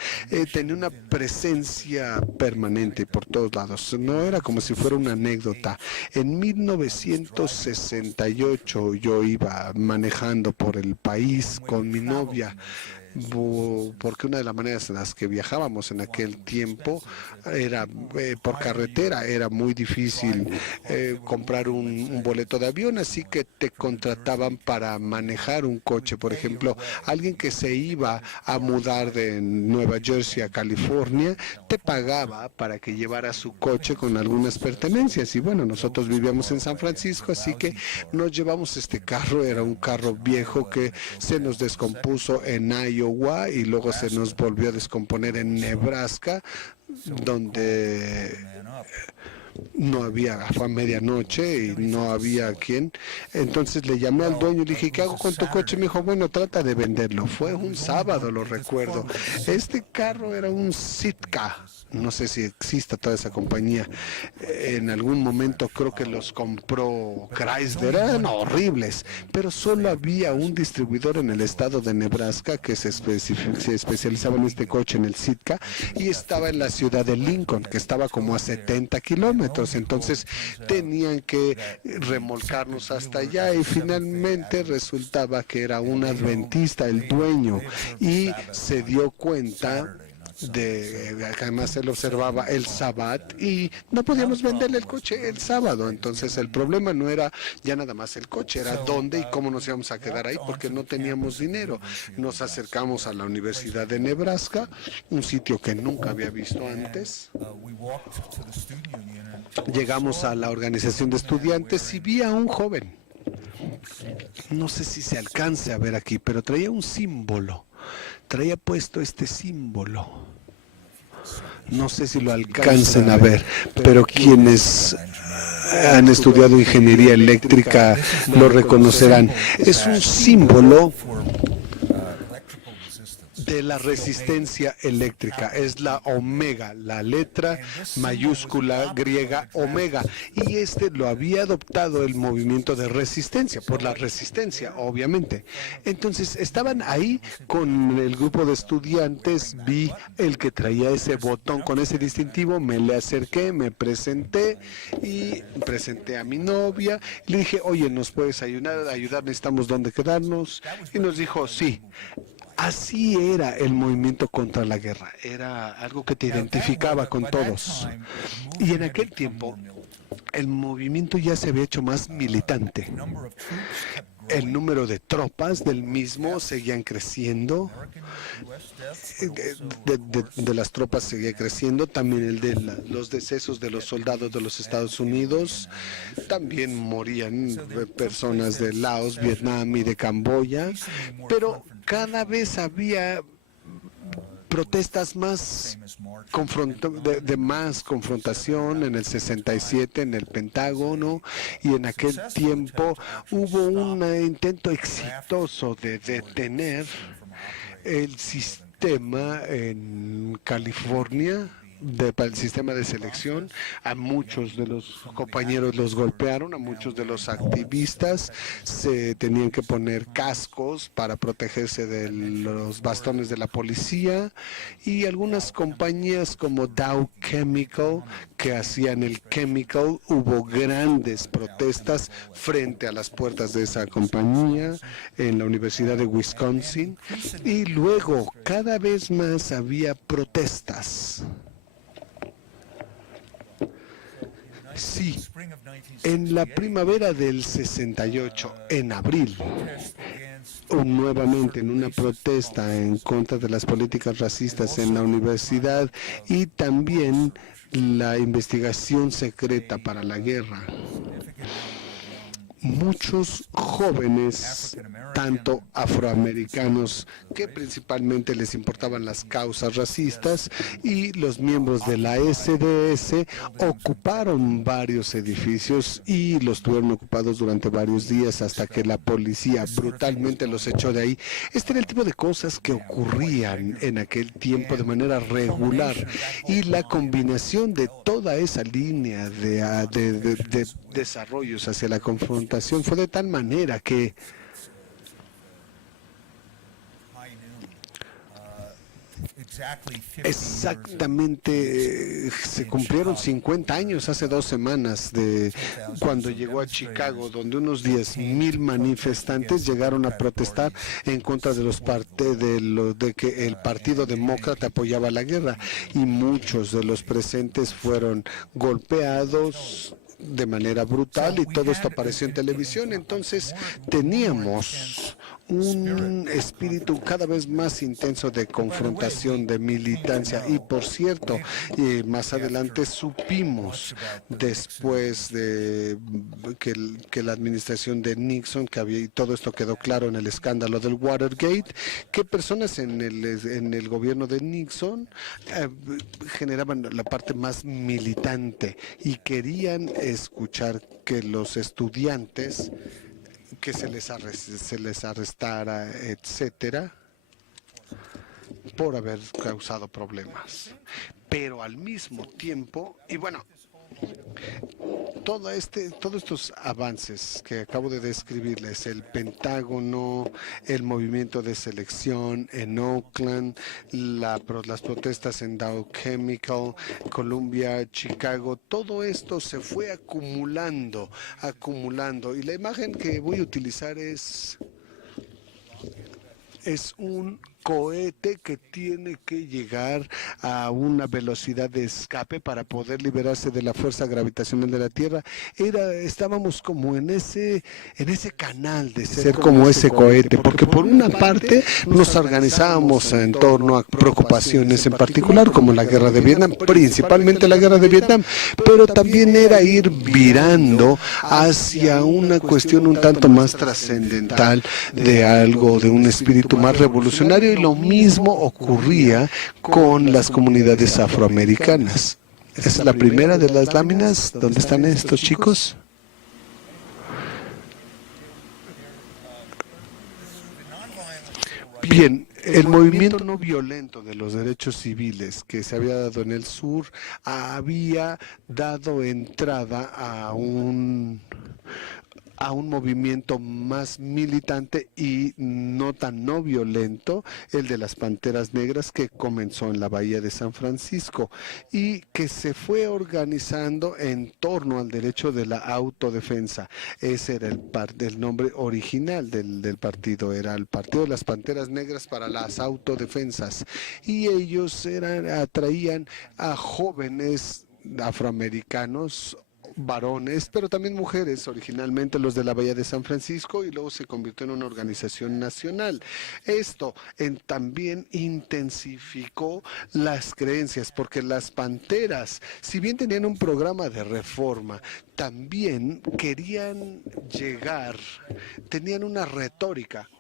Tenía una presencia permanente por todos lados. No era como si fuera una anécdota. En 1968 yo iba manejando por el país con mi novia, porque una de las maneras en las que viajábamos en aquel tiempo era por carretera. Era muy difícil comprar un boleto de avión, así que te contrataban para manejar un coche. Por ejemplo, alguien que se iba a mudar de Nueva Jersey a California te pagaba para que llevara su coche con algunas pertenencias. Y bueno, nosotros vivíamos en San Francisco, así que nos llevamos este carro. Era un carro viejo que se nos descompuso en Iowa y luego se nos volvió a descomponer en Nebraska, donde no había, fue a medianoche y no había quien. Entonces le llamé al dueño y le dije, ¿qué hago con tu coche? Me dijo, bueno, trata de venderlo. Fue un sábado, lo recuerdo. Este carro era un Sitka. No sé si exista toda esa compañía. En algún momento creo que los compró Chrysler. Eran horribles, pero solo había un distribuidor en el estado de Nebraska que se especializaba en este coche, en el Sitka, y estaba en la ciudad de Lincoln, que estaba como a 70 kilómetros. Entonces tenían que remolcarnos hasta allá y finalmente resultaba que era un adventista el dueño y se dio cuenta de que además él observaba el Sabbat y no podíamos venderle el coche el sábado. Entonces el problema no era ya nada más el coche, era dónde y cómo nos íbamos a quedar ahí, porque no teníamos dinero. Nos acercamos a la Universidad de Nebraska, un sitio que nunca había visto antes. Llegamos a la organización de estudiantes y vi a un joven, no sé si se alcance a ver aquí, pero traía un símbolo. Traía puesto este símbolo. No sé si lo alcancen a ver, pero quienes han estudiado ingeniería eléctrica lo reconocerán. Es un símbolo de la resistencia eléctrica. Es la omega, la letra mayúscula griega omega, y este lo había adoptado el movimiento de resistencia, por la resistencia, obviamente. Entonces estaban ahí con el grupo de estudiantes, vi el que traía ese botón con ese distintivo, me le acerqué, me presenté y presenté a mi novia, le dije, oye, ¿nos puedes ayudar? Necesitamos dónde quedarnos, y nos dijo, sí. Así era el movimiento contra la guerra, era algo que te identificaba con todos. Y en aquel tiempo el movimiento ya se había hecho más militante. El número de tropas del mismo seguían creciendo, de las tropas seguía creciendo, también el de los decesos de los soldados de los Estados Unidos, también morían personas de Laos, Vietnam y de Camboya, pero cada vez había protestas más de más confrontación. En el 67 en el Pentágono, y en aquel tiempo hubo un intento exitoso de detener el sistema en California, para el sistema de selección. A muchos de los compañeros los golpearon, a muchos de los activistas se tenían que poner cascos para protegerse de los bastones de la policía, y algunas compañías como Dow Chemical, que hacían el chemical, hubo grandes protestas frente a las puertas de esa compañía en la Universidad de Wisconsin, y luego cada vez más había protestas. Sí, spring of en la 1968, primavera del 68, en abril, protest against nuevamente en certain una racist protesta en policies, contra de las políticas racistas en la also universidad conduct y of war también research. la investigación A secreta para la guerra. significant number of young Muchos jóvenes, African tanto American afroamericanos, conservatives of the que race principalmente les importaban las causas racistas, y los uh, miembros de la occupied SDS buildings and kept ocuparon them varios edificios secured y los and tuvieron ocupados durante varios días hasta que la expelled. policía This sort of thing was brutalmente los going echó de on ahí. Este era el tipo de cosas que quite ocurrían regularly. en aquel tiempo de And manera the regular, culmination of that y whole la line of combinación de development toda esa línea de confrontations with desarrollos hacia la confrontación fue de tal manera que sort of high noon, exactly 50 years exactamente se in cumplieron Chicago, 50 años hace 2 semanas de 10,000 cuando or so llegó a Chicago, demonstrators donde unos came 10,000 to protest manifestantes against the llegaron a Democratic protestar Party's en contra de los support of the war. de que el Partido And many Demócrata people apoyaba la guerra, y muchos de los presentes fueron golpeados de manera brutal, y todo esto apareció en televisión. Entonces teníamos un espíritu cada vez más intenso de confrontación, de militancia. Y por cierto, más adelante supimos, después de que la administración de Nixon, que había, y todo esto quedó claro en el escándalo del Watergate, que personas en el gobierno de Nixon generaban la parte más militante y querían escuchar que los estudiantes, que se les arrestara, etcétera, por haber causado problemas. Pero al mismo tiempo, y bueno, todos estos avances que acabo de describirles, el Pentágono, el movimiento de selección en Oakland, las protestas en Dow Chemical, Columbia, Chicago, todo esto se fue acumulando, y la imagen que voy a utilizar es un cohete que tiene que llegar a una velocidad de escape para poder liberarse de la fuerza gravitacional de la Tierra. Estábamos como en ese canal de ser como ese cohete, porque por una parte nos organizábamos en torno a preocupaciones en particular, como la guerra de Vietnam, principalmente la guerra de Vietnam, pero también era ir virando hacia una cuestión un tanto más trascendental, de algo, de un espíritu más revolucionario, y lo mismo ocurría con las comunidades afroamericanas. Esa es la primera de las láminas. ¿Dónde están estos chicos? Bien, el movimiento no violento de los derechos civiles que se había dado en el sur había dado entrada a un movimiento más militante y no tan no violento, el de las Panteras Negras, que comenzó en la Bahía de San Francisco y que se fue organizando en torno al derecho de la autodefensa. Ese era el nombre original del partido, era el Partido de las Panteras Negras para las Autodefensas, y ellos atraían a jóvenes afroamericanos, varones, pero también mujeres, originalmente los de la Bahía de San Francisco, y luego se convirtió en una organización nacional. Esto también intensificó las creencias, porque las Panteras, si bien tenían un programa de reforma, también querían tenían una retórica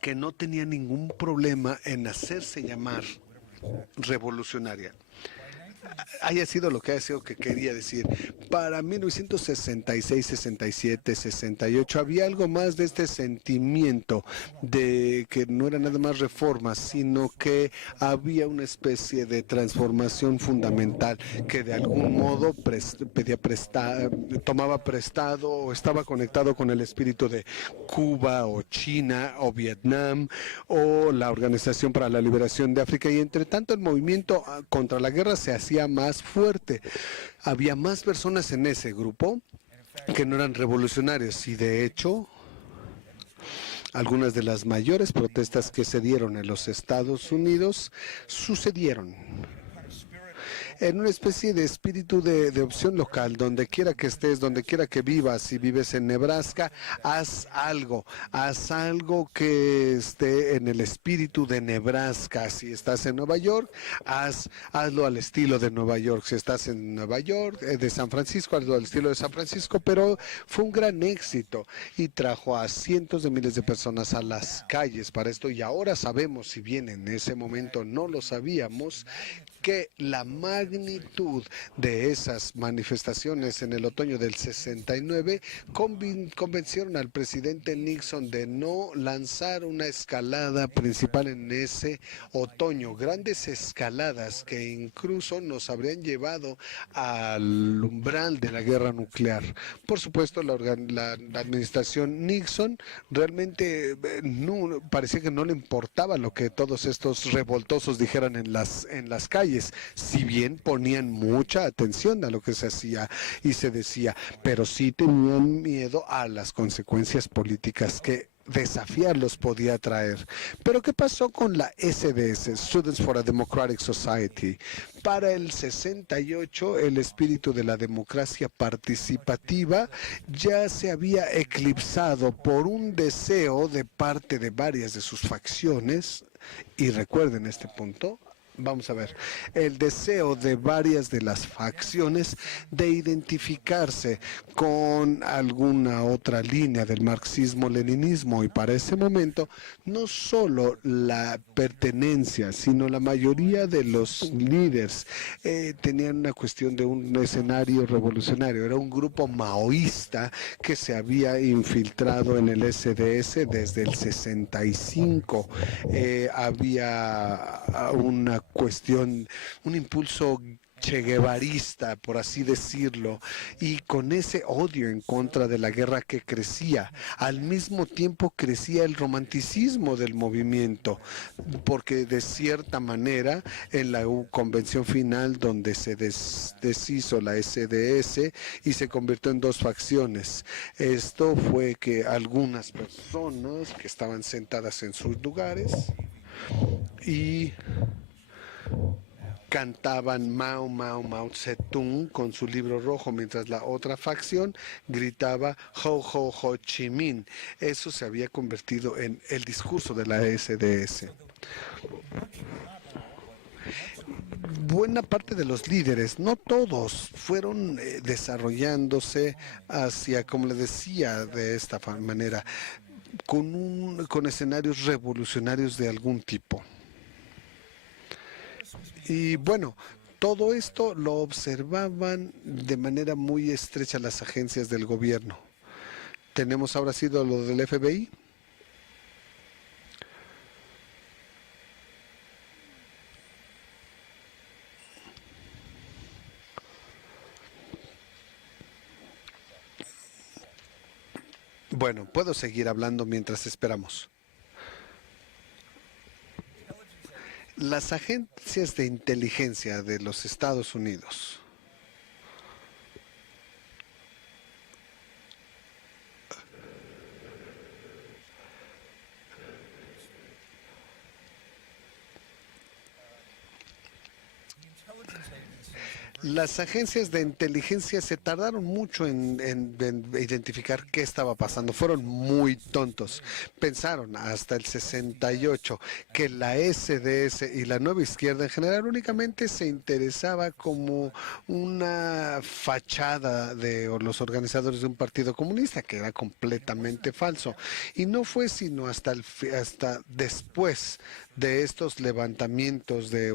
que no tenía ningún problema en hacerse llamar revolucionaria. Haya sido lo que haya sido que quería decir. Para 1966, 67, 68 había algo más de este sentimiento de que no era nada más reformas, sino que había una especie de transformación fundamental que de algún modo tomaba prestado o estaba conectado con el espíritu de Cuba o China o Vietnam o la Organización para la Liberación de África, y entre tanto el movimiento contra la guerra se hacía más fuerte. Había más personas en ese grupo que no eran revolucionarios, y de hecho algunas de las mayores protestas que se dieron en los Estados Unidos sucedieron en una especie de espíritu de opción local. Donde quiera que estés, donde quiera que vivas, si vives en Nebraska, haz algo que esté en el espíritu de Nebraska. Si estás en Nueva York, hazlo al estilo de Nueva York. Si estás en Nueva York, de San Francisco, hazlo al estilo de San Francisco. Pero fue un gran éxito y trajo a cientos de miles de personas a las calles para esto. Y ahora sabemos, si bien en ese momento no lo sabíamos, que la magnitud de esas manifestaciones en el otoño del 69 convencieron al presidente Nixon de no lanzar una escalada principal en ese otoño. Grandes escaladas que incluso nos habrían llevado al umbral de la guerra nuclear. Por supuesto, la administración Nixon realmente parecía que no le importaba lo que todos estos revoltosos dijeran en las calles, si bien ponían mucha atención a lo que se hacía y se decía, pero sí tenían miedo a las consecuencias políticas que desafiarlos podía traer. Pero ¿qué pasó con la SDS, Students for a Democratic Society? Para el 68, el espíritu de la democracia participativa ya se había eclipsado por un deseo de parte de varias de sus facciones, y recuerden este punto. Vamos a ver, el deseo de varias de las facciones de identificarse con alguna otra línea del marxismo-leninismo, y para ese momento no solo la pertenencia, sino la mayoría de los líderes tenían una cuestión de un escenario revolucionario. Era un grupo maoísta que se había infiltrado en el SDS desde el 65. Había una cuestión, un impulso cheguevarista, por así decirlo, y con ese odio en contra de la guerra que crecía. Al mismo tiempo crecía el romanticismo del movimiento, porque de cierta manera en la convención final, donde se deshizo la SDS y se convirtió en dos facciones, esto fue que algunas personas que estaban sentadas en sus lugares y cantaban Mao, Mao, Mao Zedong con su libro rojo, mientras la otra facción gritaba Ho, Ho, Ho Chi Minh. Eso se había convertido en el discurso de la SDS. Buena parte de los líderes, no todos, fueron desarrollándose hacia, como le decía, de esta manera, con escenarios revolucionarios de algún tipo. Y bueno, todo esto lo observaban de manera muy estrecha las agencias del gobierno. Tenemos ahora sido lo del FBI. Bueno, puedo seguir hablando mientras esperamos. Las agencias de inteligencia de los Estados Unidos se tardaron mucho en identificar qué estaba pasando. Fueron muy tontos. Pensaron hasta el 68 que la SDS y la nueva izquierda en general únicamente se interesaba como una fachada de los organizadores de un partido comunista, que era completamente falso. Y no fue sino hasta después de estos levantamientos de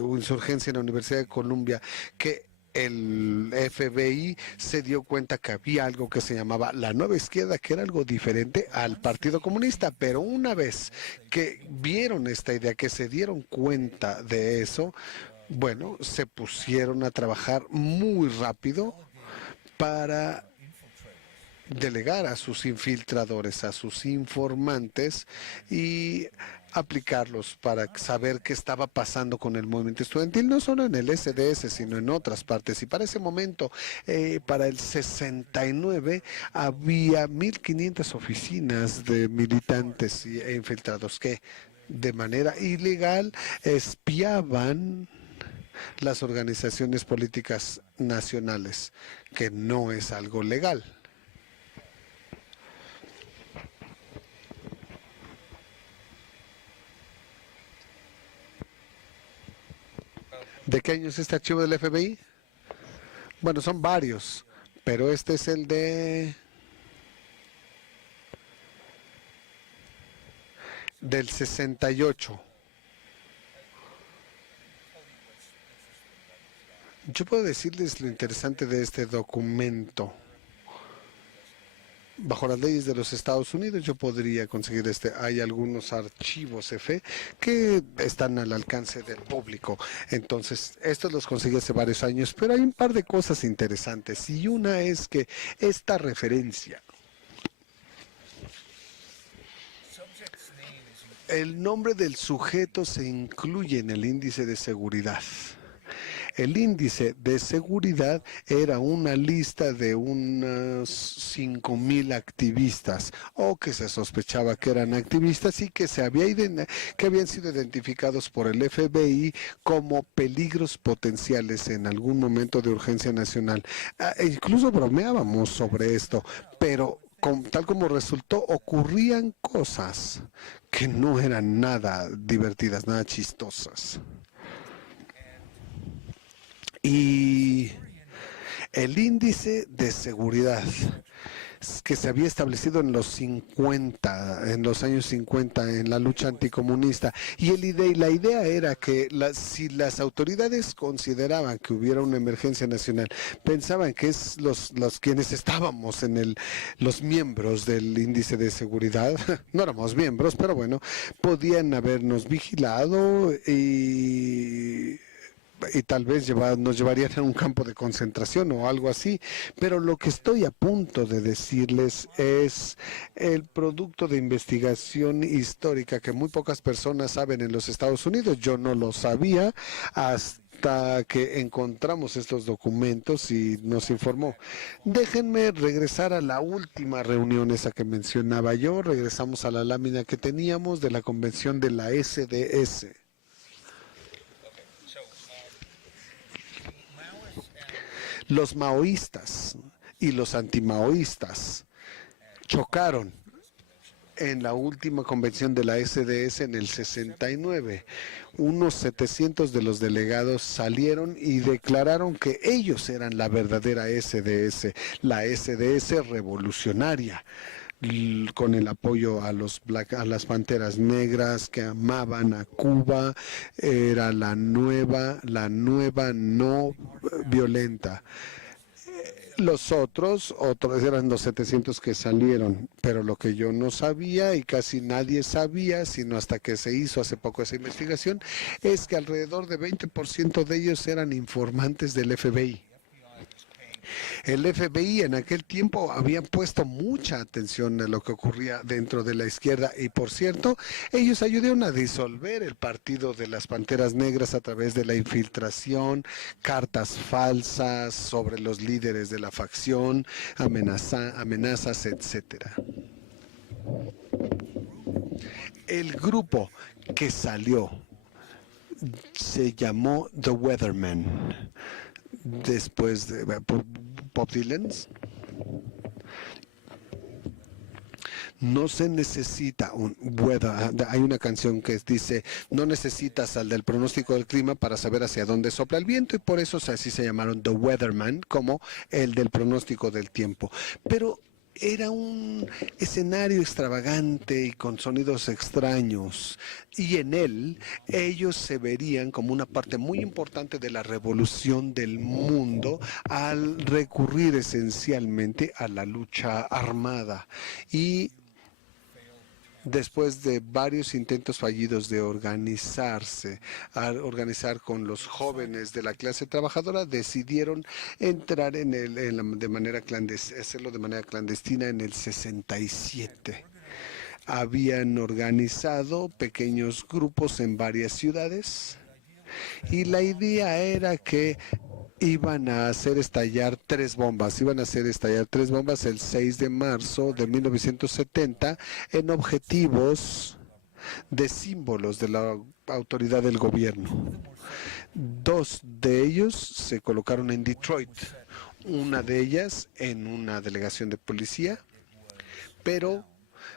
insurgencia en la Universidad de Columbia que el FBI se dio cuenta que había algo que se llamaba la nueva izquierda, que era algo diferente al Partido Comunista. Pero una vez que vieron esta idea, que se dieron cuenta de eso, bueno, se pusieron a trabajar muy rápido para delegar a sus infiltradores, a sus informantes y aplicarlos para saber qué estaba pasando con el movimiento estudiantil, no solo en el SDS, sino en otras partes. Y para ese momento, para el 69, había 1.500 oficinas de militantes e infiltrados que de manera ilegal espiaban las organizaciones políticas nacionales, que no es algo legal. ¿De qué año es este archivo del FBI? Bueno, son varios, pero este es el del 68. Yo puedo decirles lo interesante de este documento. Bajo las leyes de los Estados Unidos yo podría conseguir hay algunos archivos F que están al alcance del público. Entonces, estos los conseguí hace varios años, pero hay un par de cosas interesantes. Y una es que esta referencia, el nombre del sujeto se incluye en el índice de seguridad. El índice de seguridad era una lista de unos 5,000 activistas, o que se sospechaba que eran activistas y que que habían sido identificados por el FBI como peligros potenciales en algún momento de urgencia nacional. E incluso bromeábamos sobre esto, pero tal como resultó, ocurrían cosas que no eran nada divertidas, nada chistosas. Y el índice de seguridad que se había establecido en los años 50, en la lucha anticomunista, y la idea era que si las autoridades consideraban que hubiera una emergencia nacional, pensaban que los quienes estábamos los miembros del índice de seguridad, no éramos miembros, pero bueno, podían habernos vigilado y tal vez nos llevarían a un campo de concentración o algo así, pero lo que estoy a punto de decirles es el producto de investigación histórica que muy pocas personas saben en los Estados Unidos. Yo no lo sabía hasta que encontramos estos documentos y nos informó. Déjenme regresar a la última reunión esa que mencionaba yo. Regresamos a la lámina que teníamos de la convención de la SDS. Los maoístas y los antimaoístas chocaron en la última convención de la SDS en el 69. Unos 700 de los delegados salieron y declararon que ellos eran la verdadera SDS, la SDS revolucionaria, con el apoyo a las Panteras Negras que amaban a Cuba. Era la nueva no violenta. Los otros eran los 700 que salieron, pero lo que yo no sabía y casi nadie sabía, sino hasta que se hizo hace poco esa investigación, es que alrededor de 20% de ellos eran informantes del FBI. El FBI en aquel tiempo había puesto mucha atención a lo que ocurría dentro de la izquierda y, por cierto, ellos ayudaron a disolver el partido de las Panteras Negras a través de la infiltración, cartas sobre los líderes de la facción, amenazas, etcétera. El grupo que salió se llamó The Weathermen. Después de Bob Dylan. No se necesita hay una canción que dice: no necesitas al del pronóstico del clima para saber hacia dónde sopla el viento, y por eso así se llamaron The Weatherman, como el del pronóstico del tiempo. Pero era un escenario extravagante y con sonidos extraños, y en él ellos se verían como una parte muy importante de la revolución del mundo al recurrir esencialmente a la lucha armada. Y después de varios intentos fallidos de organizar con los jóvenes de la clase trabajadora, decidieron entrar hacerlo de manera clandestina en el 67. Habían organizado pequeños grupos en varias ciudades y la idea era que iban a hacer estallar tres bombas el 6 de marzo de 1970 en objetivos de símbolos de la autoridad del gobierno. Dos de ellos se colocaron en Detroit, una de ellas en una delegación de policía, pero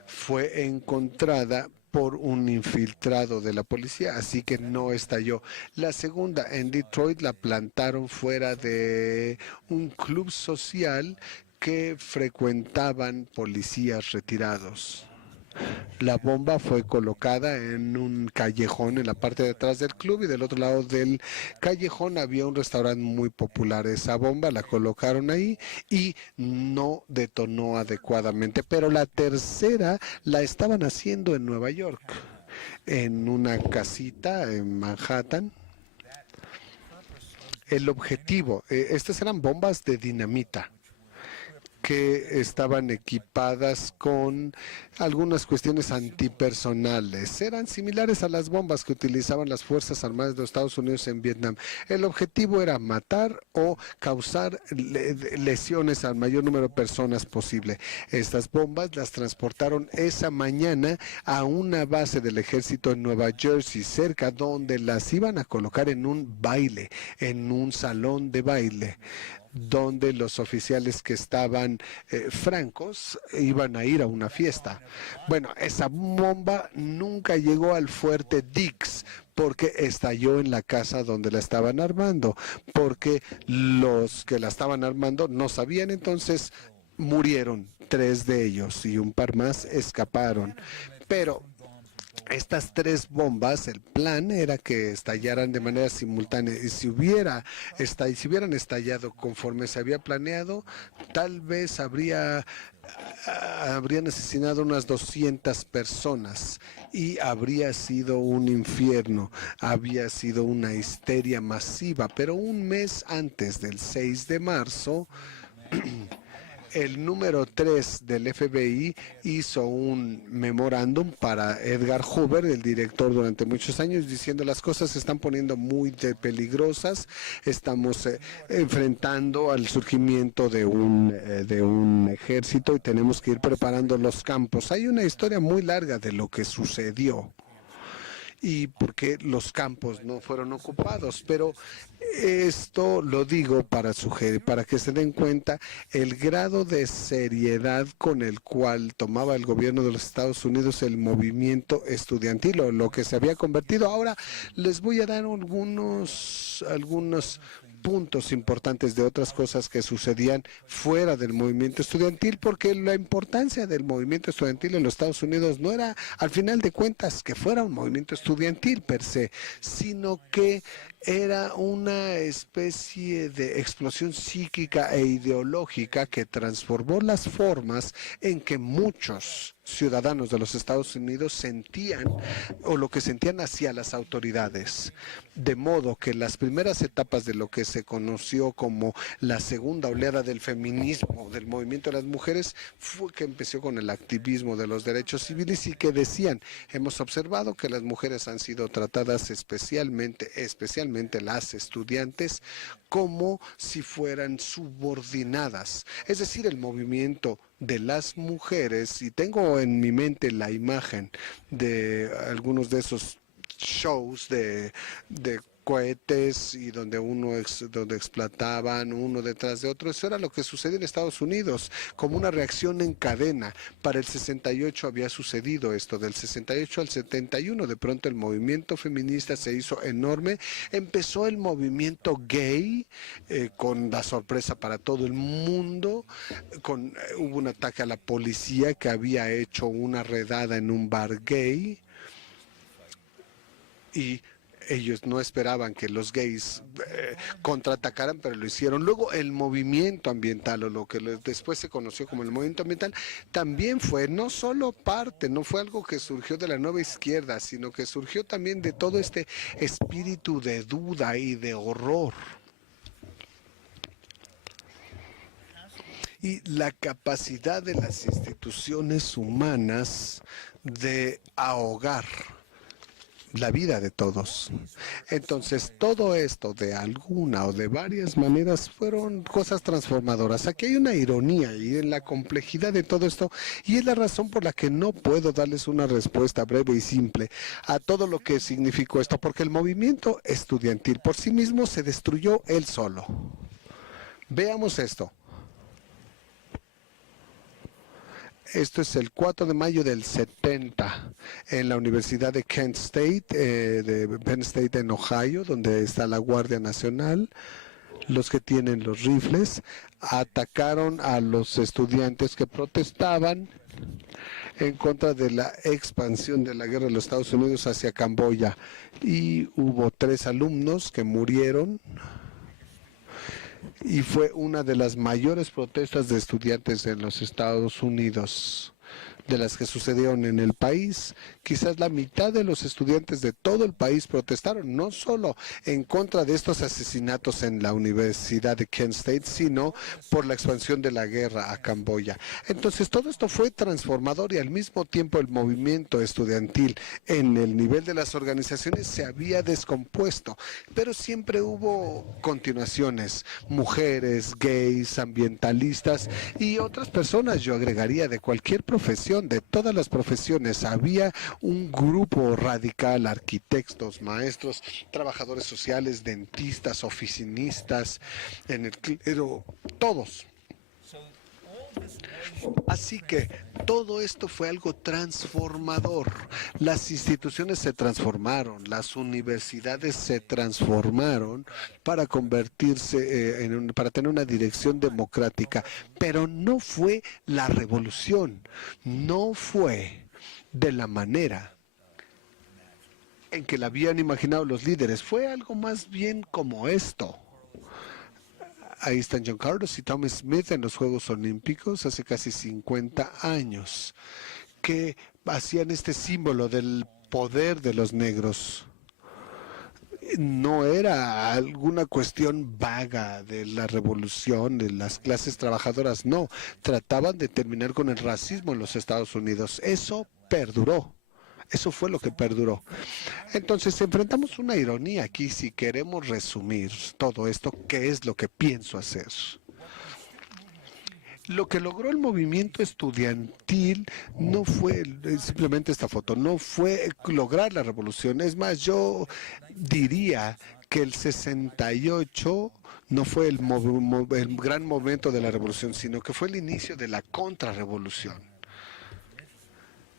fue encontrada por un infiltrado de la policía, así que no estalló. La segunda en Detroit la plantaron fuera de un club social que frecuentaban policías retirados. La bomba fue colocada en un callejón en la parte de atrás del club y del otro lado del callejón había un restaurante muy popular. Esa bomba la colocaron ahí y no detonó adecuadamente. Pero la tercera la estaban haciendo en Nueva York, en una casita en Manhattan. El objetivo, estas eran bombas de dinamita que estaban equipadas con algunas cuestiones antipersonales. Eran similares a las bombas que utilizaban las Fuerzas Armadas de los Estados Unidos en Vietnam. El objetivo era matar o causar lesiones al mayor número de personas posible. Estas bombas las transportaron esa mañana a una base del ejército en Nueva Jersey, cerca, donde las iban a colocar en un baile, en un salón de baile, donde los oficiales que estaban francos iban a ir a una fiesta. Bueno, esa bomba nunca llegó al fuerte Dix porque estalló en la casa donde la estaban armando, porque los que la estaban armando no sabían, entonces murieron 3 de ellos y un par más escaparon. Pero estas 3 bombas, el plan era que estallaran de manera simultánea y si hubieran estallado conforme se había planeado, tal vez habrían asesinado unas 200 personas y habría sido un infierno, había sido una histeria masiva, pero un mes antes del 6 de marzo, el número 3 del FBI hizo un memorándum para Edgar Hoover, el director durante muchos años, diciendo las cosas se están poniendo muy peligrosas, estamos enfrentando al surgimiento de un ejército y tenemos que ir preparando los campos. Hay una historia muy larga de lo que sucedió y por qué los campos no fueron ocupados, pero esto lo digo para sugerir, para que se den cuenta el grado de seriedad con el cual tomaba el gobierno de los Estados Unidos el movimiento estudiantil o lo que se había convertido. Ahora les voy a dar algunos puntos importantes de otras cosas que sucedían fuera del movimiento estudiantil, porque la importancia del movimiento estudiantil en los Estados Unidos no era, al final de cuentas, que fuera un movimiento estudiantil per se, sino que era una especie de explosión psíquica e ideológica que transformó las formas en que muchos ciudadanos de los Estados Unidos sentían o lo que sentían hacia las autoridades, de modo que las primeras etapas de lo que se conoció como la segunda oleada del feminismo, del movimiento de las mujeres, fue que empezó con el activismo de los derechos civiles y que decían, hemos observado que las mujeres han sido tratadas especialmente las estudiantes, como si fueran subordinadas. Es decir, el movimiento de las mujeres, y tengo en mi mente la imagen de algunos de esos shows de cohetes y donde donde explotaban uno detrás de otro. Eso era lo que sucedió en Estados Unidos, como una reacción en cadena. Para el 68 había sucedido esto, del 68 al 71, de pronto el movimiento feminista se hizo enorme, empezó el movimiento gay, con la sorpresa para todo el mundo, hubo un ataque a la policía que había hecho una redada en un bar gay, y ellos no esperaban que los gays contraatacaran, pero lo hicieron. Luego el movimiento ambiental, o lo que después se conoció como el movimiento ambiental, también fue no solo parte, no fue algo que surgió de la nueva izquierda, sino que surgió también de todo este espíritu de duda y de horror. Y la capacidad de las instituciones humanas de ahogar la vida de todos. Entonces, todo esto de alguna o de varias maneras fueron cosas transformadoras. Aquí hay una ironía y en la complejidad de todo esto, y es la razón por la que no puedo darles una respuesta breve y simple a todo lo que significó esto, porque el movimiento estudiantil por sí mismo se destruyó él solo. Veamos esto. Esto es el 4 de mayo del 70 en la Universidad de Kent State, de Penn State en Ohio, donde está la Guardia Nacional. Los que tienen los rifles atacaron a los estudiantes que protestaban en contra de la expansión de la guerra de los Estados Unidos hacia Camboya. Y hubo 3 alumnos que murieron. Y fue una de las mayores protestas de estudiantes en los Estados Unidos, de las que sucedieron en el país. Quizás la mitad de los estudiantes de todo el país protestaron, no solo en contra de estos asesinatos en la Universidad de Kent State, sino por la expansión de la guerra a Camboya. Entonces todo esto fue transformador y al mismo tiempo el movimiento estudiantil en el nivel de las organizaciones se había descompuesto, pero siempre hubo continuaciones, mujeres, gays, ambientalistas y otras personas, yo agregaría, de cualquier profesión, de todas las profesiones. Había un grupo radical, arquitectos, maestros, trabajadores sociales, dentistas, oficinistas, en el clero, todos. Así que todo esto fue algo transformador. Las instituciones se transformaron, las universidades se transformaron para convertirse para tener una dirección democrática, pero no fue la revolución, no fue de la manera en que la habían imaginado los líderes, fue algo más bien como esto. Ahí están John Carlos y Tom Smith en los Juegos Olímpicos hace casi 50 años, que hacían este símbolo del poder de los negros. No era alguna cuestión vaga de la revolución de las clases trabajadoras, no. Trataban de terminar con el racismo en los Estados Unidos. Eso perduró. Eso fue lo que perduró. Entonces enfrentamos una ironía aquí si queremos resumir todo esto, ¿qué es lo que pienso hacer? Lo que logró el movimiento estudiantil no fue simplemente esta foto, no fue lograr la revolución. Es más, yo diría que el 68 no fue el gran momento de la revolución, sino que fue el inicio de la contrarrevolución.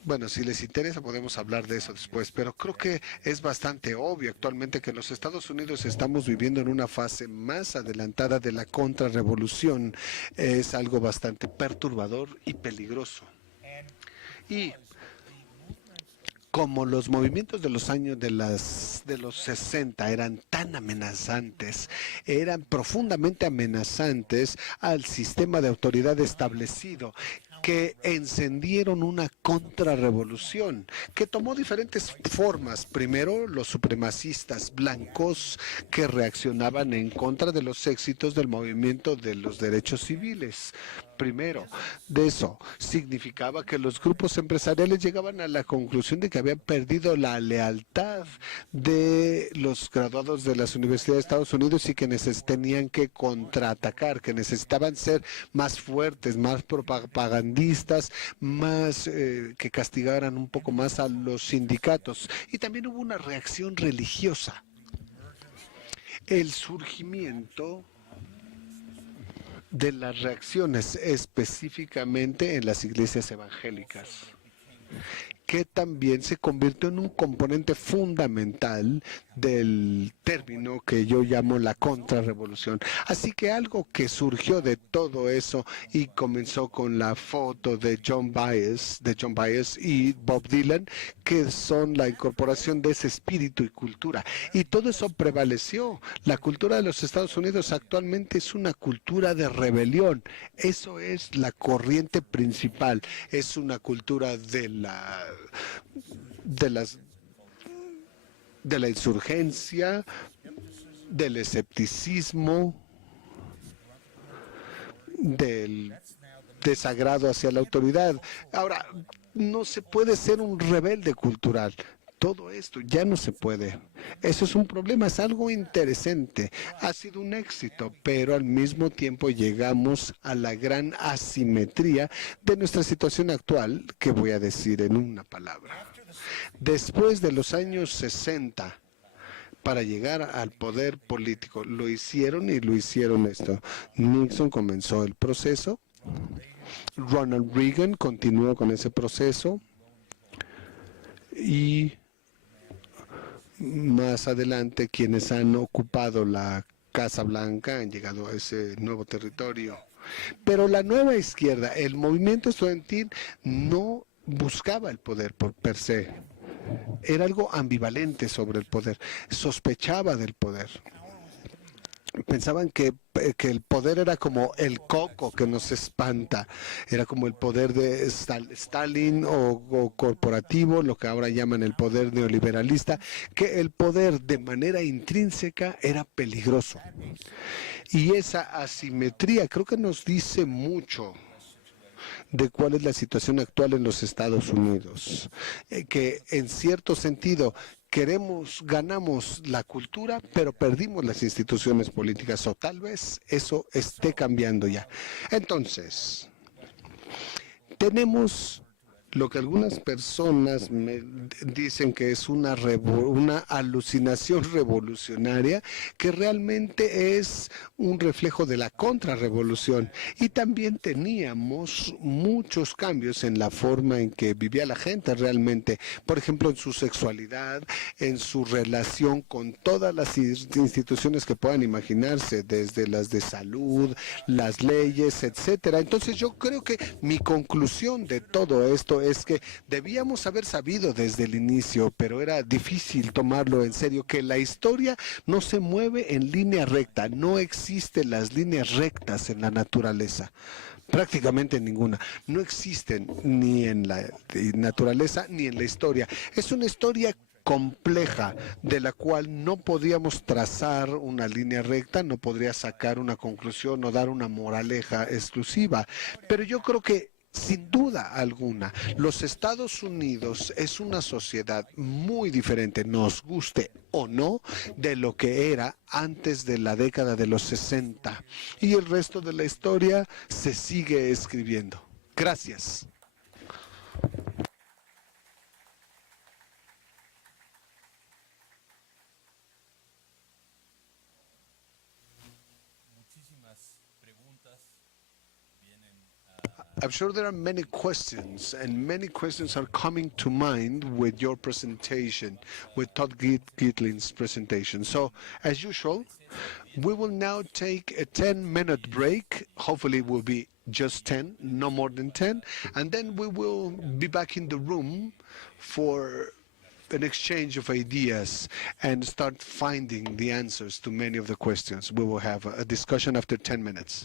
Bueno, si les interesa podemos hablar de eso después, pero creo que es bastante obvio actualmente que en los Estados Unidos estamos viviendo en una fase más adelantada de la contrarrevolución. Es algo bastante perturbador y peligroso. Y como los movimientos de los años de los 60 eran tan amenazantes, eran profundamente amenazantes al sistema de autoridad establecido, que encendieron una contrarrevolución que tomó diferentes formas. Primero, los supremacistas blancos que reaccionaban en contra de los éxitos del movimiento de los derechos civiles. Primero, de eso significaba que los grupos empresariales llegaban a la conclusión de que habían perdido la lealtad de los graduados de las universidades de Estados Unidos y que tenían que contraatacar, que necesitaban ser más fuertes, más propagandistas, más que castigaran un poco más a los sindicatos. Y también hubo una reacción religiosa. El surgimiento de las reacciones específicamente en las iglesias evangélicas, que también se convirtió en un componente fundamental del término que yo llamo la contrarrevolución. Así que algo que surgió de todo eso y comenzó con la foto de John Baez y Bob Dylan, que son la incorporación de ese espíritu y cultura. Y todo eso prevaleció. La cultura de los Estados Unidos actualmente es una cultura de rebelión. Eso es la corriente principal. Es una cultura de la insurgencia, del escepticismo, del desagrado hacia la autoridad. Ahora, no se puede ser un rebelde cultural. todo esto ya no se puede. Eso es un problema, es algo interesante. Ha sido un éxito, pero al mismo tiempo llegamos a la gran asimetría de nuestra situación actual, que voy a decir en una palabra. Después de los años 60, para llegar al poder político, lo hicieron esto. Nixon comenzó el proceso, Ronald Reagan continuó con ese proceso y más adelante quienes han ocupado la Casa Blanca han llegado a ese nuevo territorio. Pero la nueva izquierda, el movimiento estudiantil, no buscaba el poder por per se. Era algo ambivalente sobre el poder, sospechaba del poder. Pensaban que el poder era como el coco que nos espanta, era como el poder de Stalin o corporativo, lo que ahora llaman el poder neoliberalista, que el poder de manera intrínseca era peligroso. Y esa asimetría creo que nos dice mucho de cuál es la situación actual en los Estados Unidos, que en cierto sentido ganamos la cultura, pero perdimos las instituciones políticas, o tal vez eso esté cambiando ya. Entonces, tenemos lo que algunas personas me dicen que es una alucinación revolucionaria, que realmente es un reflejo de la contrarrevolución. Y también teníamos muchos cambios en la forma en que vivía la gente realmente, por ejemplo, en su sexualidad, en su relación con todas las instituciones que puedan imaginarse, desde las de salud, las leyes, etcétera. Entonces yo creo que mi conclusión de todo esto es que debíamos haber sabido desde el inicio, pero era difícil tomarlo en serio, que la historia no se mueve en línea recta, no existen las líneas rectas en la naturaleza, prácticamente ninguna, no existen ni en la naturaleza ni en la historia. Es una historia compleja de la cual no podíamos trazar una línea recta, no podría sacar una conclusión o dar una moraleja exclusiva, pero yo creo que sin duda alguna, los Estados Unidos es una sociedad muy diferente, nos guste o no, de lo que era antes de la década de los 60. Y el resto de la historia se sigue escribiendo. Gracias. I'm sure there are many questions, and many questions are coming to mind with your presentation, with Todd Gitlin's presentation. So, as usual, we will now take a 10-minute break. Hopefully it will be just 10, no more than 10, and then we will be back in the room for an exchange of ideas and start finding the answers to many of the questions. We will have a discussion after 10 minutes.